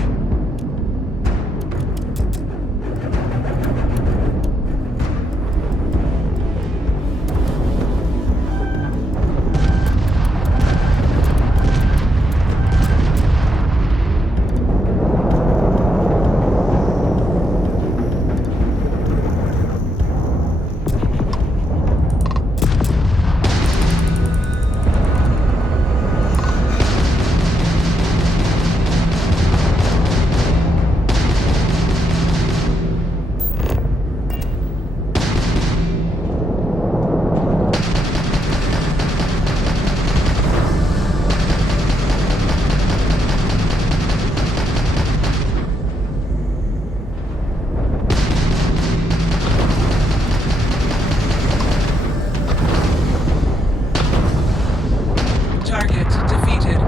Target defeated.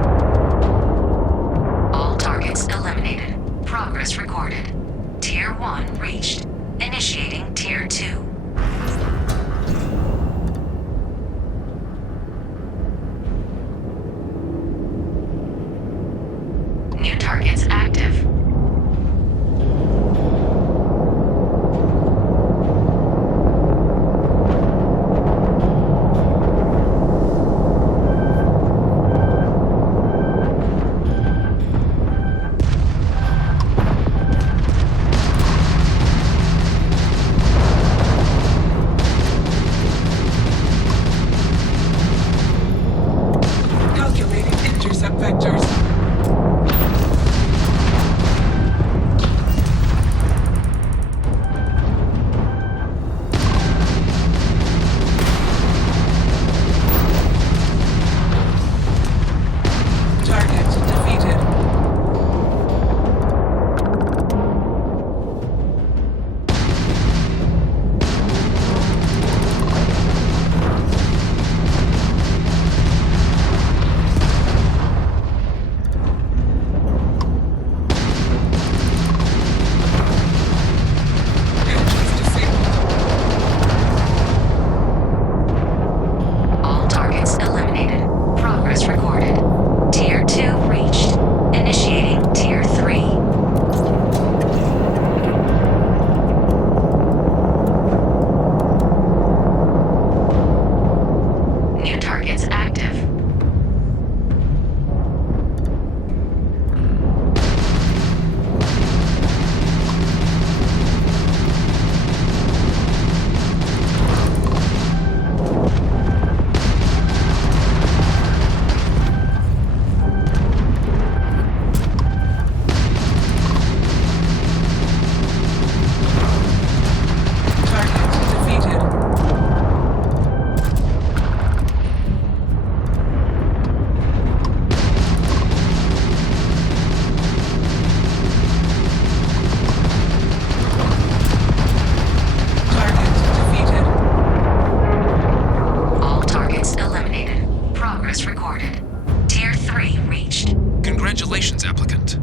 All targets eliminated. Progress recorded. Tier 1 reached. Initiating Tier 2. New targets active. Calculating intercept vectors. applicant.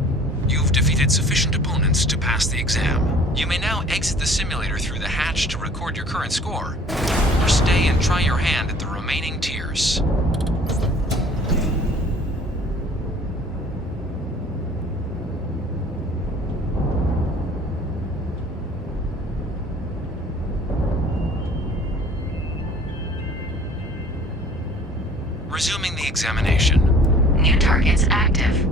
You've defeated sufficient opponents to pass the exam. You may now exit the simulator through the hatch to record your current score, or stay and try your hand at the remaining tiers. Resuming the examination. New targets active.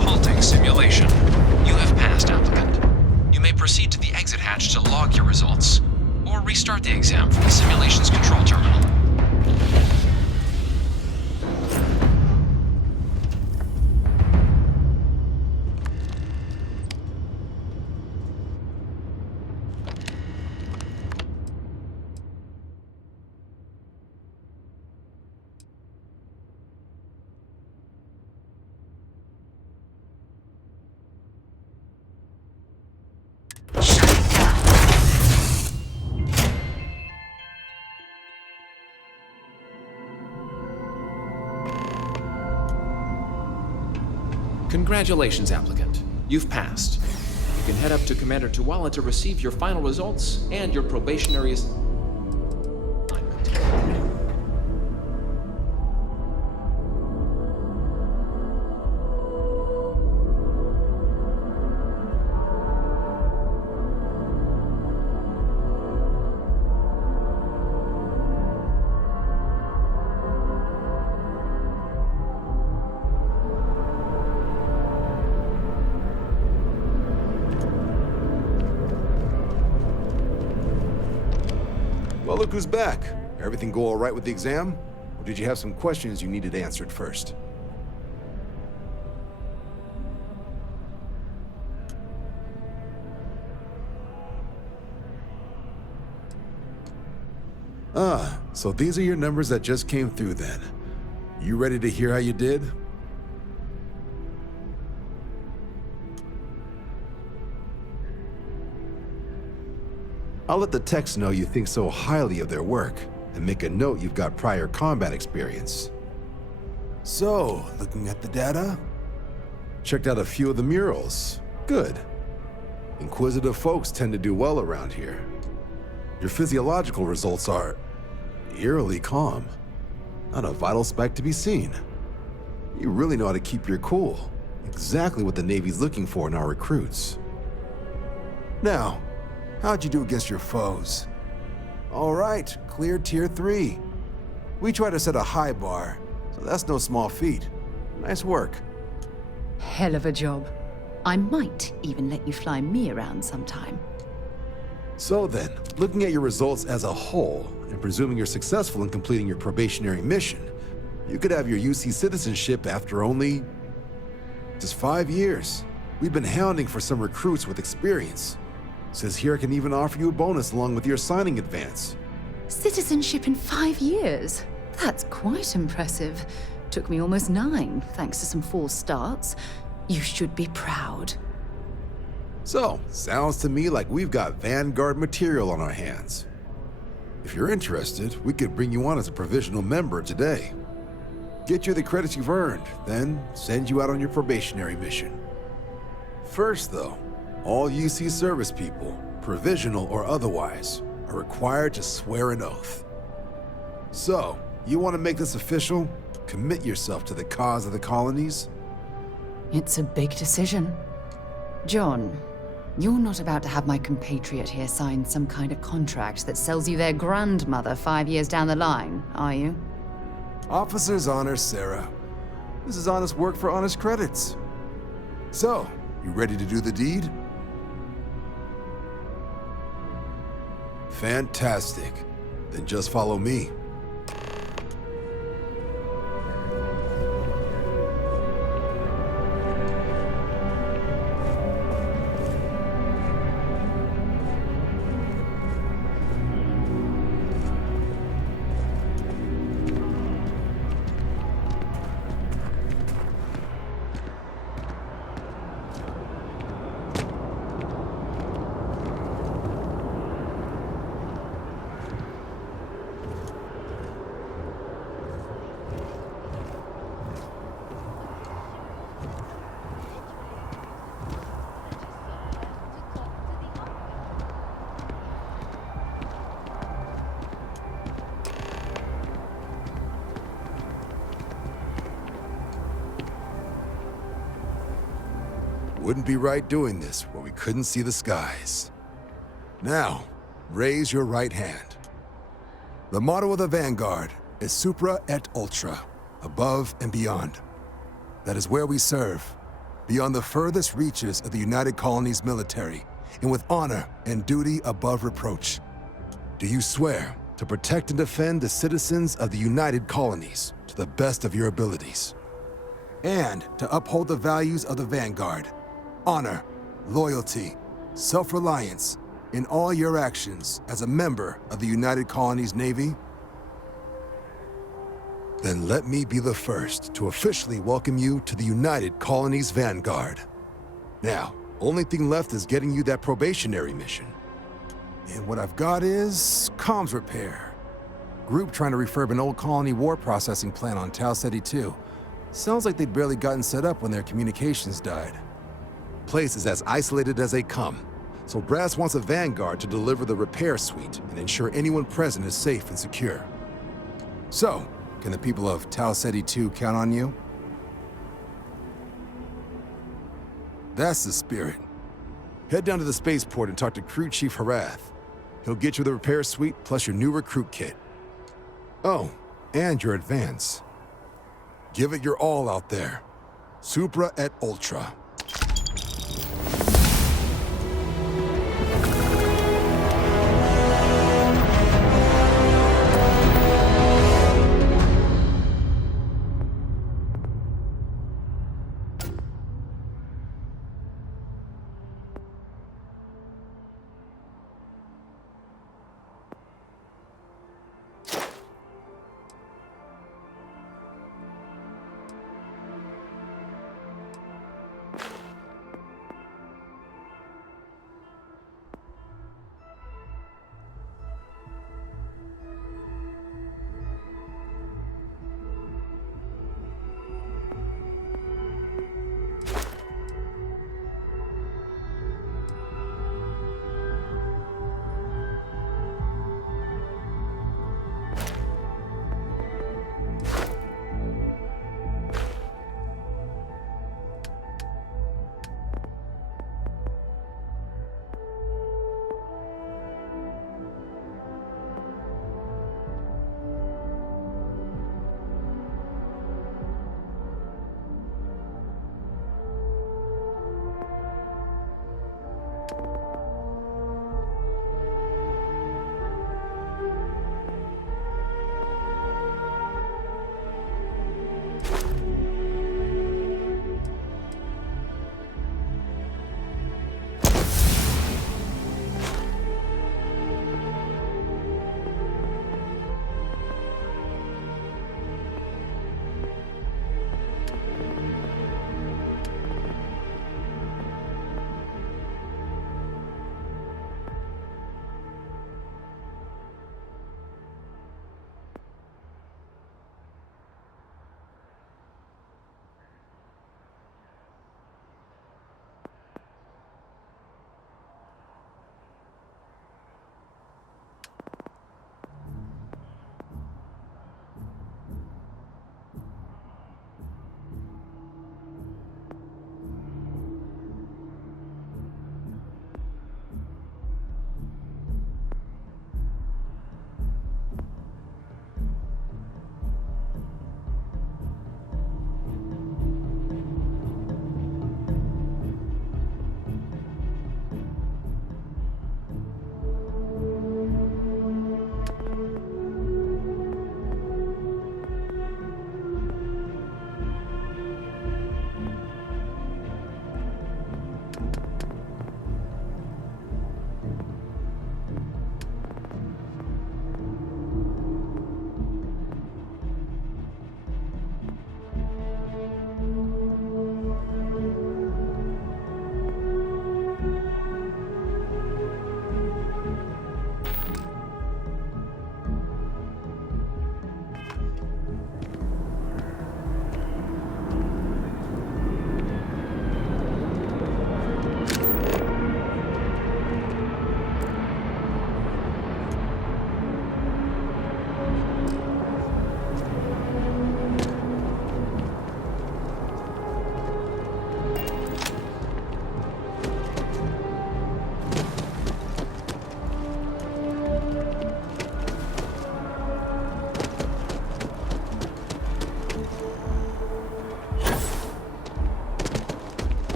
Halting simulation. You have passed, applicant. You may proceed to the exit hatch to log your results, or restart the exam from the simulation's control terminal. Congratulations, applicant. You've passed. You can head up to Commander Tuwala to receive your final results and your probationary assignment. Well, look who's back. Everything go all right with the exam? Or did you have some questions you needed answered first? Ah, so these are your numbers that just came through then. You ready to hear how you did? I'll let the techs know you think so highly of their work, and make a note you've got prior combat experience. So, looking at the data? Checked out a few of the murals. Good. Inquisitive folks tend to do well around here. Your physiological results are eerily calm. Not a vital spike to be seen. You really know how to keep your cool. Exactly what the Navy's looking for in our recruits. Now, how'd you do against your foes? All right, clear Tier 3. We try to set a high bar, so that's no small feat. Nice work. Hell of a job. I might even let you fly me around sometime. So then, looking at your results as a whole, and presuming you're successful in completing your probationary mission, you could have your UC citizenship after only just 5 years. We've been hounding for some recruits with experience. Says here I can even offer you a bonus along with your signing advance. Citizenship in 5 years? That's quite impressive. Took me almost 9, thanks to some false starts. You should be proud. So, sounds to me like we've got Vanguard material on our hands. If you're interested, we could bring you on as a provisional member today. Get you the credits you've earned, then send you out on your probationary mission. First though, all UC service people, provisional or otherwise, are required to swear an oath. So, you want to make this official? Commit yourself to the cause of the colonies? It's a big decision. John, you're not about to have my compatriot here sign some kind of contract that sells you their grandmother 5 years down the line, are you? Officer's honor, Sarah. This is honest work for honest credits. So, you ready to do the deed? Fantastic. Then just follow me. wouldn't be right doing this where we couldn't see the skies. Now, raise your right hand. The motto of the Vanguard is Supra et Ultra, above and beyond. That is where we serve, beyond the furthest reaches of the United Colonies military, and with honor and duty above reproach. Do you swear to protect and defend the citizens of the United Colonies to the best of your abilities? And to uphold the values of the Vanguard, honor, loyalty, self-reliance, in all your actions as a member of the United Colonies Navy? Then let me be the first to officially welcome you to the United Colonies Vanguard. Now, only thing left is getting you that probationary mission. And what I've got is comms repair. Group trying to refurb an old colony war processing plant on Tau Ceti 2. Sounds like they'd barely gotten set up when their communications died. Place is as isolated as they come, so Brass wants a Vanguard to deliver the repair suite and ensure anyone present is safe and secure. So, can the people of Tau Ceti 2 count on you? That's the spirit. Head down to the spaceport and talk to Crew Chief Harath. He'll get you the repair suite plus your new recruit kit. Oh, and your advance. Give it your all out there. Supra et Ultra.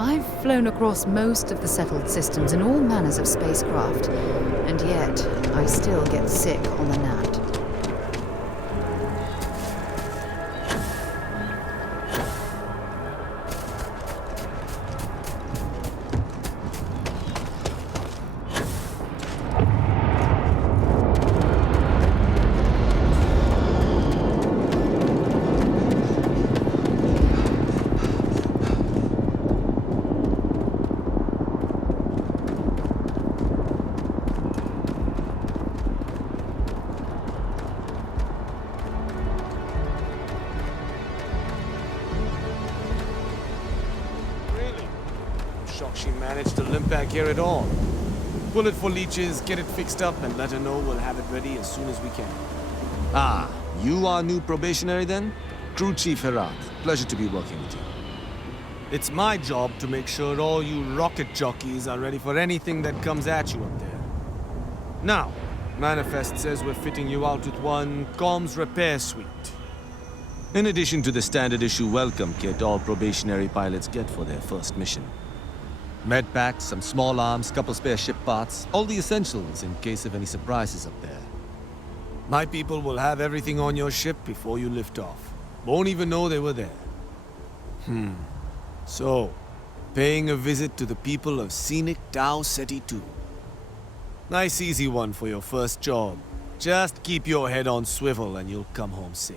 I've flown across most of the settled systems in all manners of spacecraft, and yet I still get sick on the gnat. Shocked she managed to limp back here at all. Pull it for leeches, get it fixed up, and let her know we'll have it ready as soon as we can. Ah, you are new probationary then? Crew Chief Herat. Pleasure to be working with you. It's my job to make sure all you rocket jockeys are ready for anything that comes at you up there. Now, Manifest says we're fitting you out with one comms repair suite. In addition to the standard issue welcome kit all probationary pilots get for their first mission. Med packs, some small arms, couple spare ship parts, all the essentials in case of any surprises up there. My people will have everything on your ship before you lift off. Won't even know they were there. So, paying a visit to the people of scenic Tau Ceti 2. Nice easy one for your first job. Just keep your head on swivel and you'll come home safe.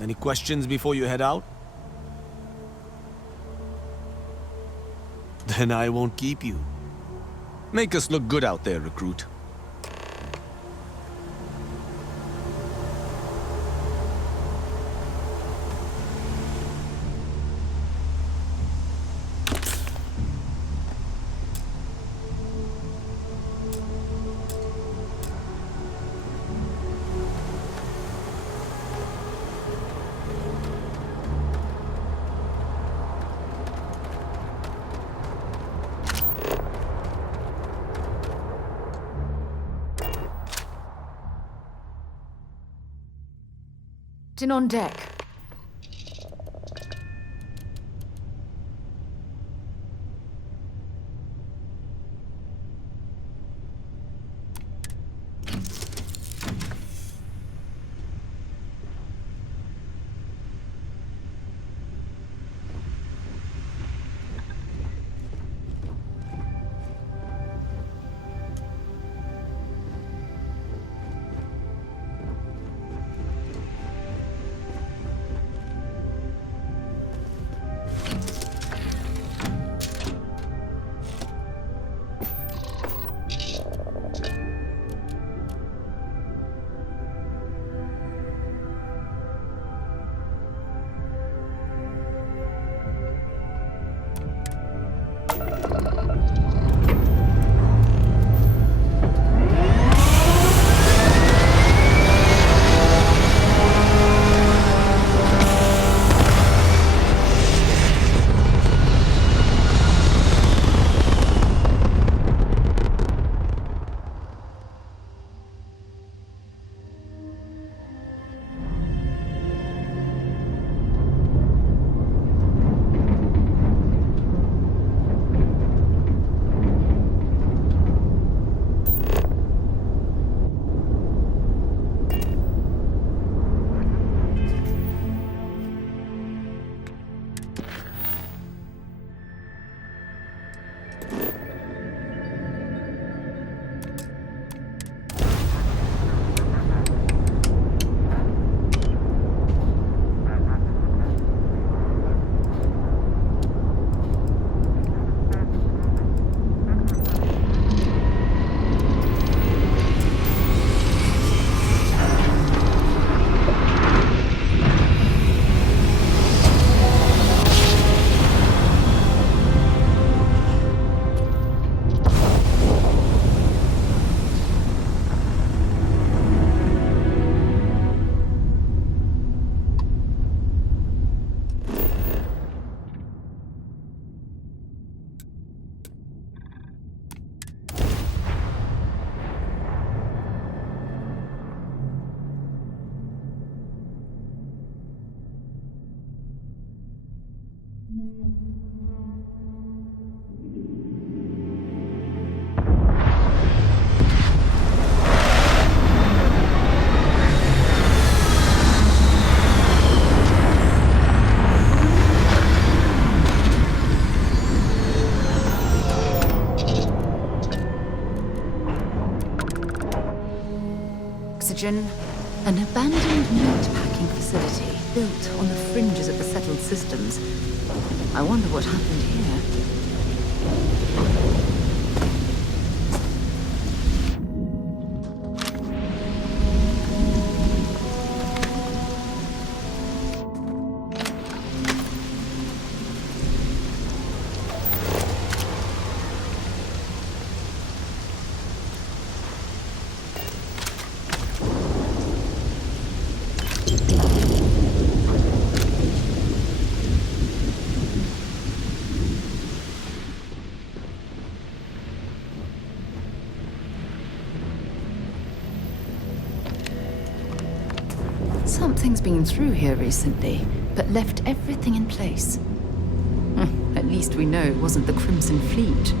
Any questions before you head out? Then I won't keep you. Make us look good out there, recruit. In on deck. oxygen. An abandoned meat-packing facility built on the fringes of the settled systems. I wonder what happened here. Something's been through here recently, but left everything in place. At least we know it wasn't the Crimson Fleet.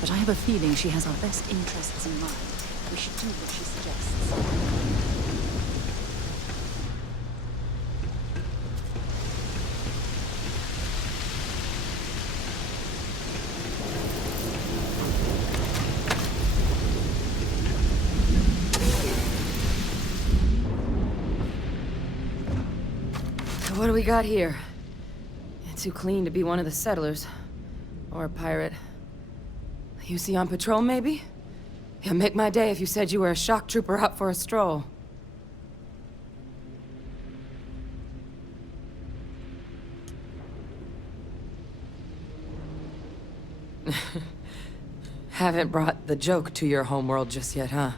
But I have a feeling she has our best interests in mind. We should do what she suggests. So what do we got here? Too clean to be one of the settlers. Or a pirate. You see on patrol, maybe? It'd make my day if you said you were a shock trooper out for a stroll. Haven't brought the joke to your homeworld just yet, huh?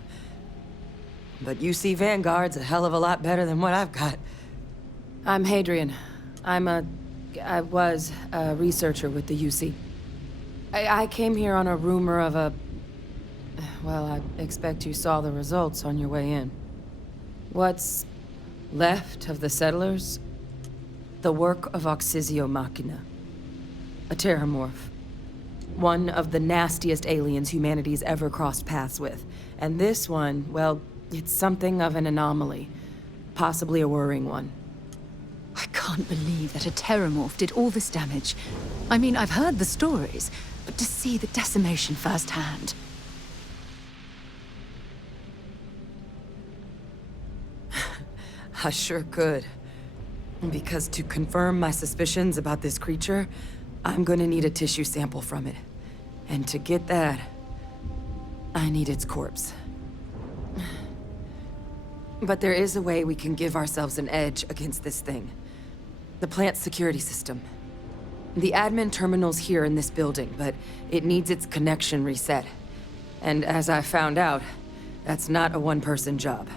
But UC Vanguard's a hell of a lot better than what I've got. I'm Hadrian. I was a researcher with the UC. I came here on a rumor of a... Well, I expect you saw the results on your way in. What's left of the settlers? The work of Oxysio Machina. A terramorph. One of the nastiest aliens humanity's ever crossed paths with. And this one, well, it's something of an anomaly. Possibly a worrying one. I can't believe that a terramorph did all this damage. I mean, I've heard the stories, but to see the decimation firsthand... I sure could. Because to confirm my suspicions about this creature, I'm gonna need a tissue sample from it. And to get that, I need its corpse. But there is a way we can give ourselves an edge against this thing. The plant's security system. The admin terminal's here in this building, but it needs its connection reset. And as I found out, that's not a one-person job.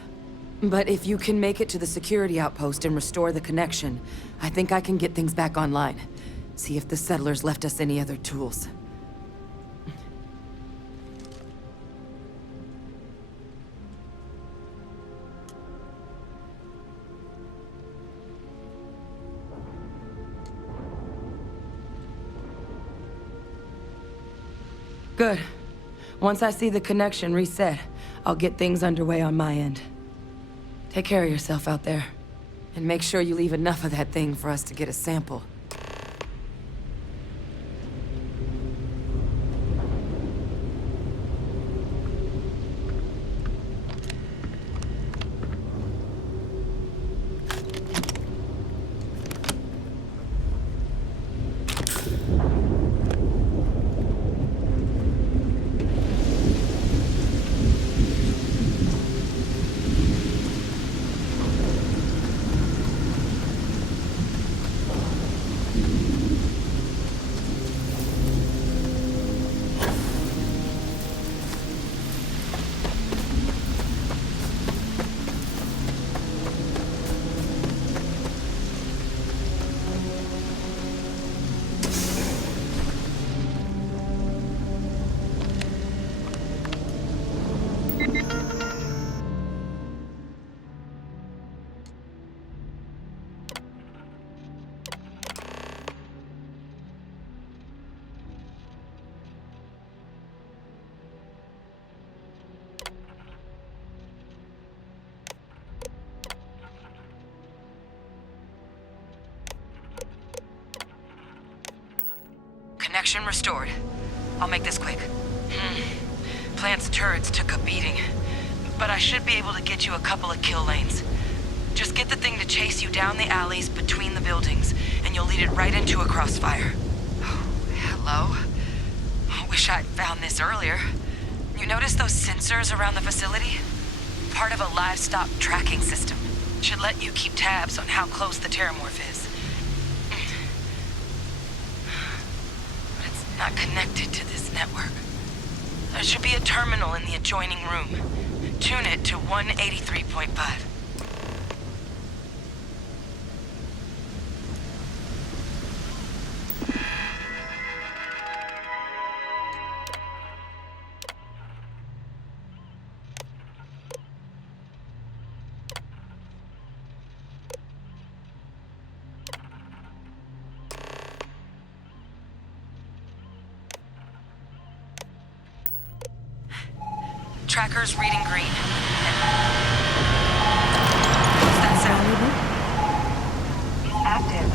But if you can make it to the security outpost and restore the connection, I think I can get things back online. See if the settlers left us any other tools. Good. Once I see the connection reset, I'll get things underway on my end. Take care of yourself out there. And make sure you leave enough of that thing for us to get a sample. Connection restored. I'll make this quick. Plant's turrets took a beating, but I should be able to get you a couple of kill lanes. Just get the thing to chase you down the alleys between the buildings, and you'll lead it right into a crossfire. Oh, hello? I wish I'd found this earlier. You notice those sensors around the facility? Part of a livestock tracking system. Should let you keep tabs on how close the terramorph is. Not connected to this network. There should be a terminal in the adjoining room. Tune it to 183.5. Tracker's reading green. What's that sound? Active.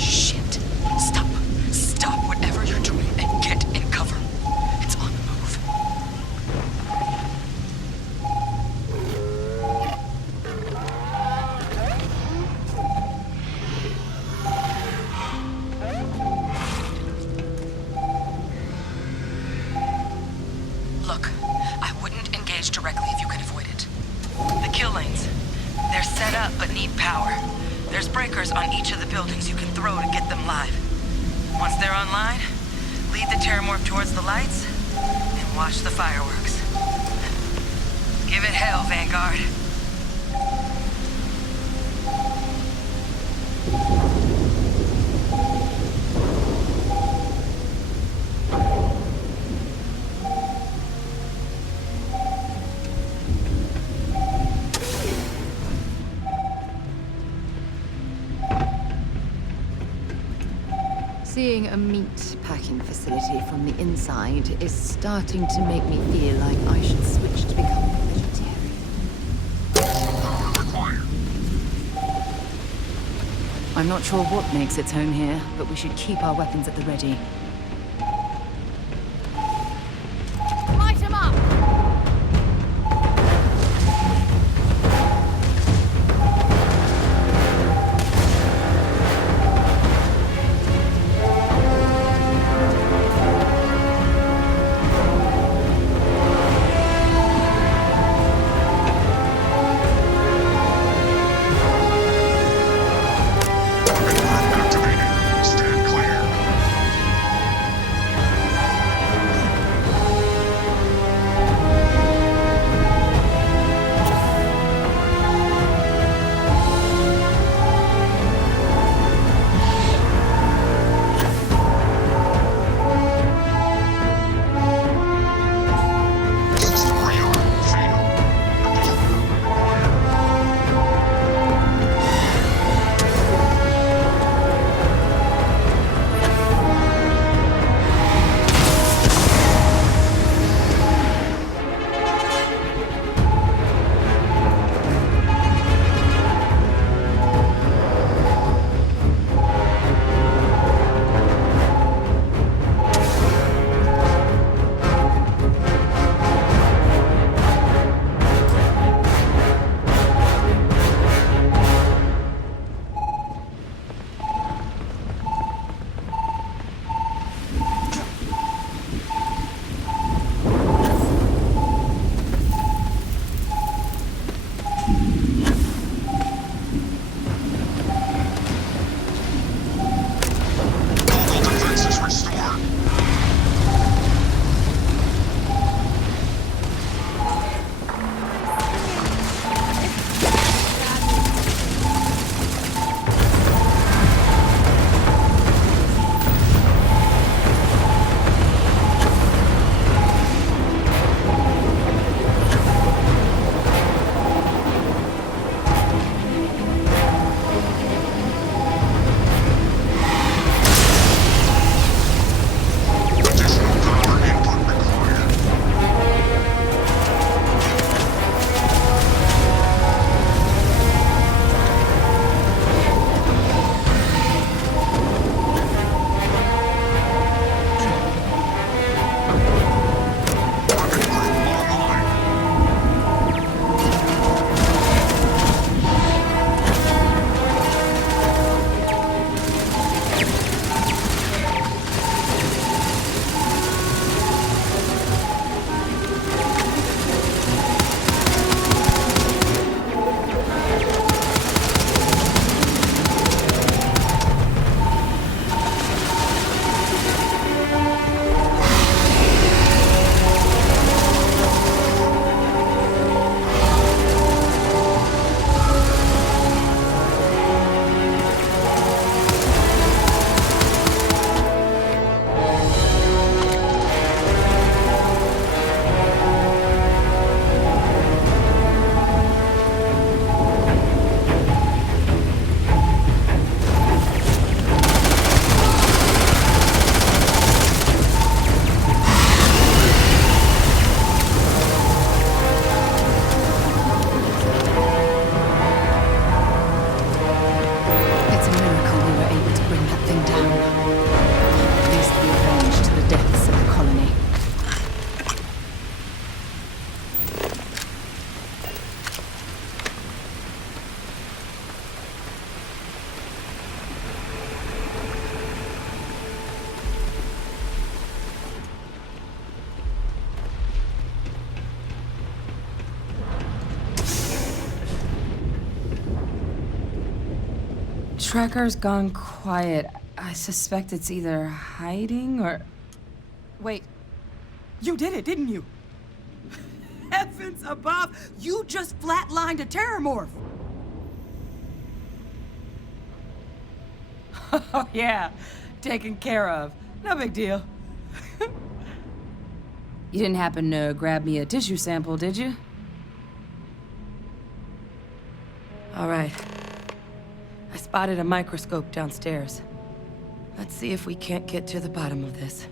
Shit. Stop. Stop whatever you're doing and get in cover. It's on the move. Look. Directly if you can avoid it. The kill lanes. They're set up but need power. There's breakers on each of the buildings you can throw to get them live. Once they're online, lead the terramorph towards the lights and watch the fireworks. Give it hell, Vanguard. Seeing a meat packing facility from the inside is starting to make me feel like I should switch to becoming a vegetarian. I'm not sure what makes its home here, but we should keep our weapons at the ready. Light him up! tracker's gone quiet. I suspect it's either hiding or... Wait. You did it, didn't you? Heavens above! You just flatlined a terramorph! Oh, yeah. Taken care of. No big deal. You didn't happen to grab me a tissue sample, did you? All right. I spotted a microscope downstairs. Let's see if we can't get to the bottom of this.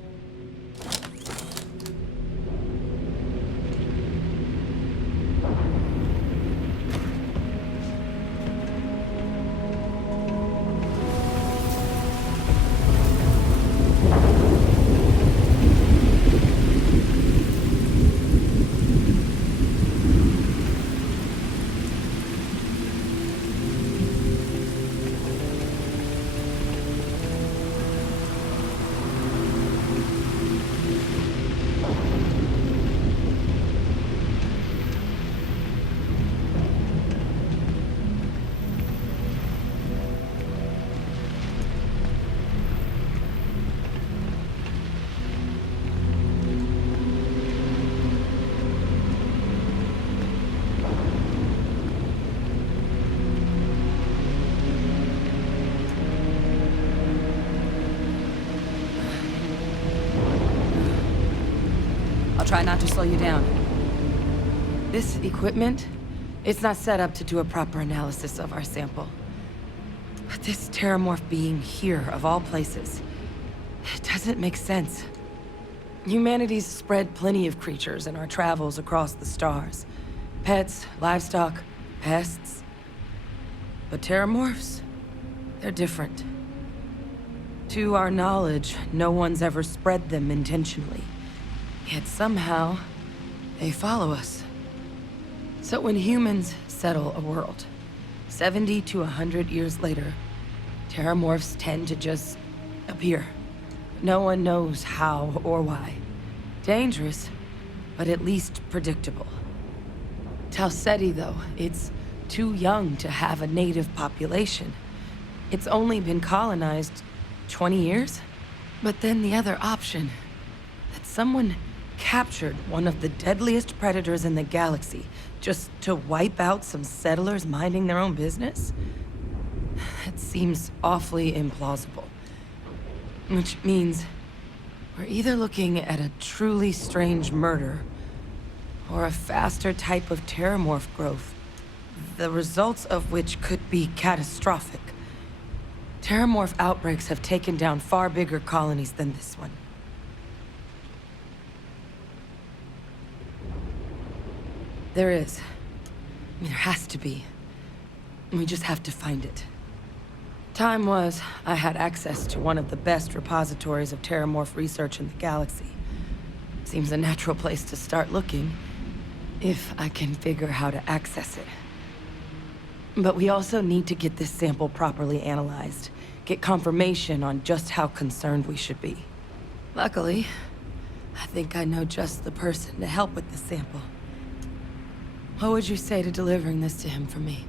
I'll try not to slow you down. This equipment, it's not set up to do a proper analysis of our sample. But this terramorph being here, of all places, it doesn't make sense. Humanity's spread plenty of creatures in our travels across the stars. Pets, livestock, pests. But terramorphs, they're different. To our knowledge, no one's ever spread them intentionally. Yet somehow, they follow us. So when humans settle a world, 70 to 100 years later, terramorphs tend to just appear. No one knows how or why. Dangerous, but at least predictable. Tau Ceti, though, it's too young to have a native population. It's only been colonized 20 years? But then the other option, that someone captured one of the deadliest predators in the galaxy just to wipe out some settlers minding their own business? That seems awfully implausible. Which means we're either looking at a truly strange murder or a faster type of terramorph growth, the results of which could be catastrophic. Terramorph outbreaks have taken down far bigger colonies than this one. There is. There has to be. We just have to find it. Time was, I had access to one of the best repositories of terramorph research in the galaxy. Seems a natural place to start looking, if I can figure how to access it. But we also need to get this sample properly analyzed, get confirmation on just how concerned we should be. Luckily, I think I know just the person to help with the sample. What would you say to delivering this to him for me?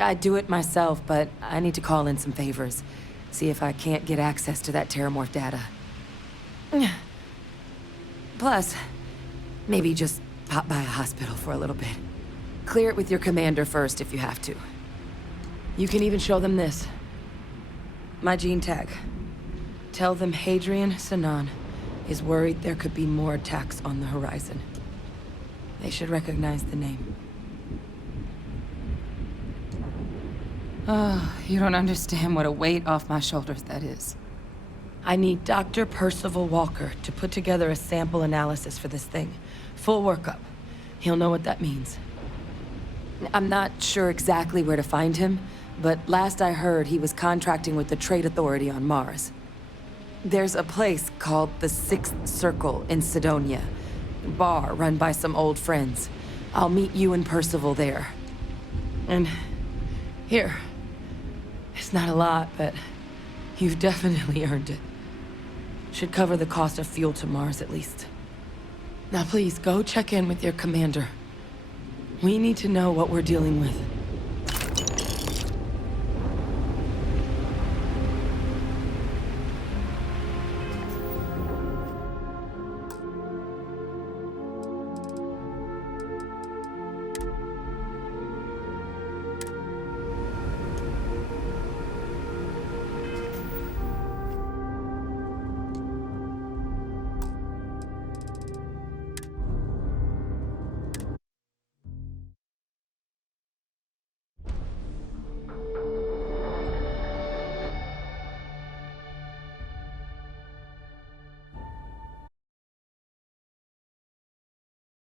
I'd do it myself, but I need to call in some favors. See if I can't get access to that terramorph data. Plus, maybe just pop by a hospital for a little bit. Clear it with your commander first if you have to. You can even show them this. My gene tag. Tell them Hadrian Sinan is worried there could be more attacks on the horizon. They should recognize the name. Oh, you don't understand what a weight off my shoulders that is. I need Dr. Percival Walker to put together a sample analysis for this thing. Full workup. He'll know what that means. I'm not sure exactly where to find him, but last I heard he was contracting with the Trade Authority on Mars. There's a place called the Sixth Circle in Cydonia. Bar run by some old friends. I'll meet you and Percival there. And here. It's not a lot, but you've definitely earned it. Should cover the cost of fuel to Mars at least. Now please, go check in with your commander. We need to know what we're dealing with.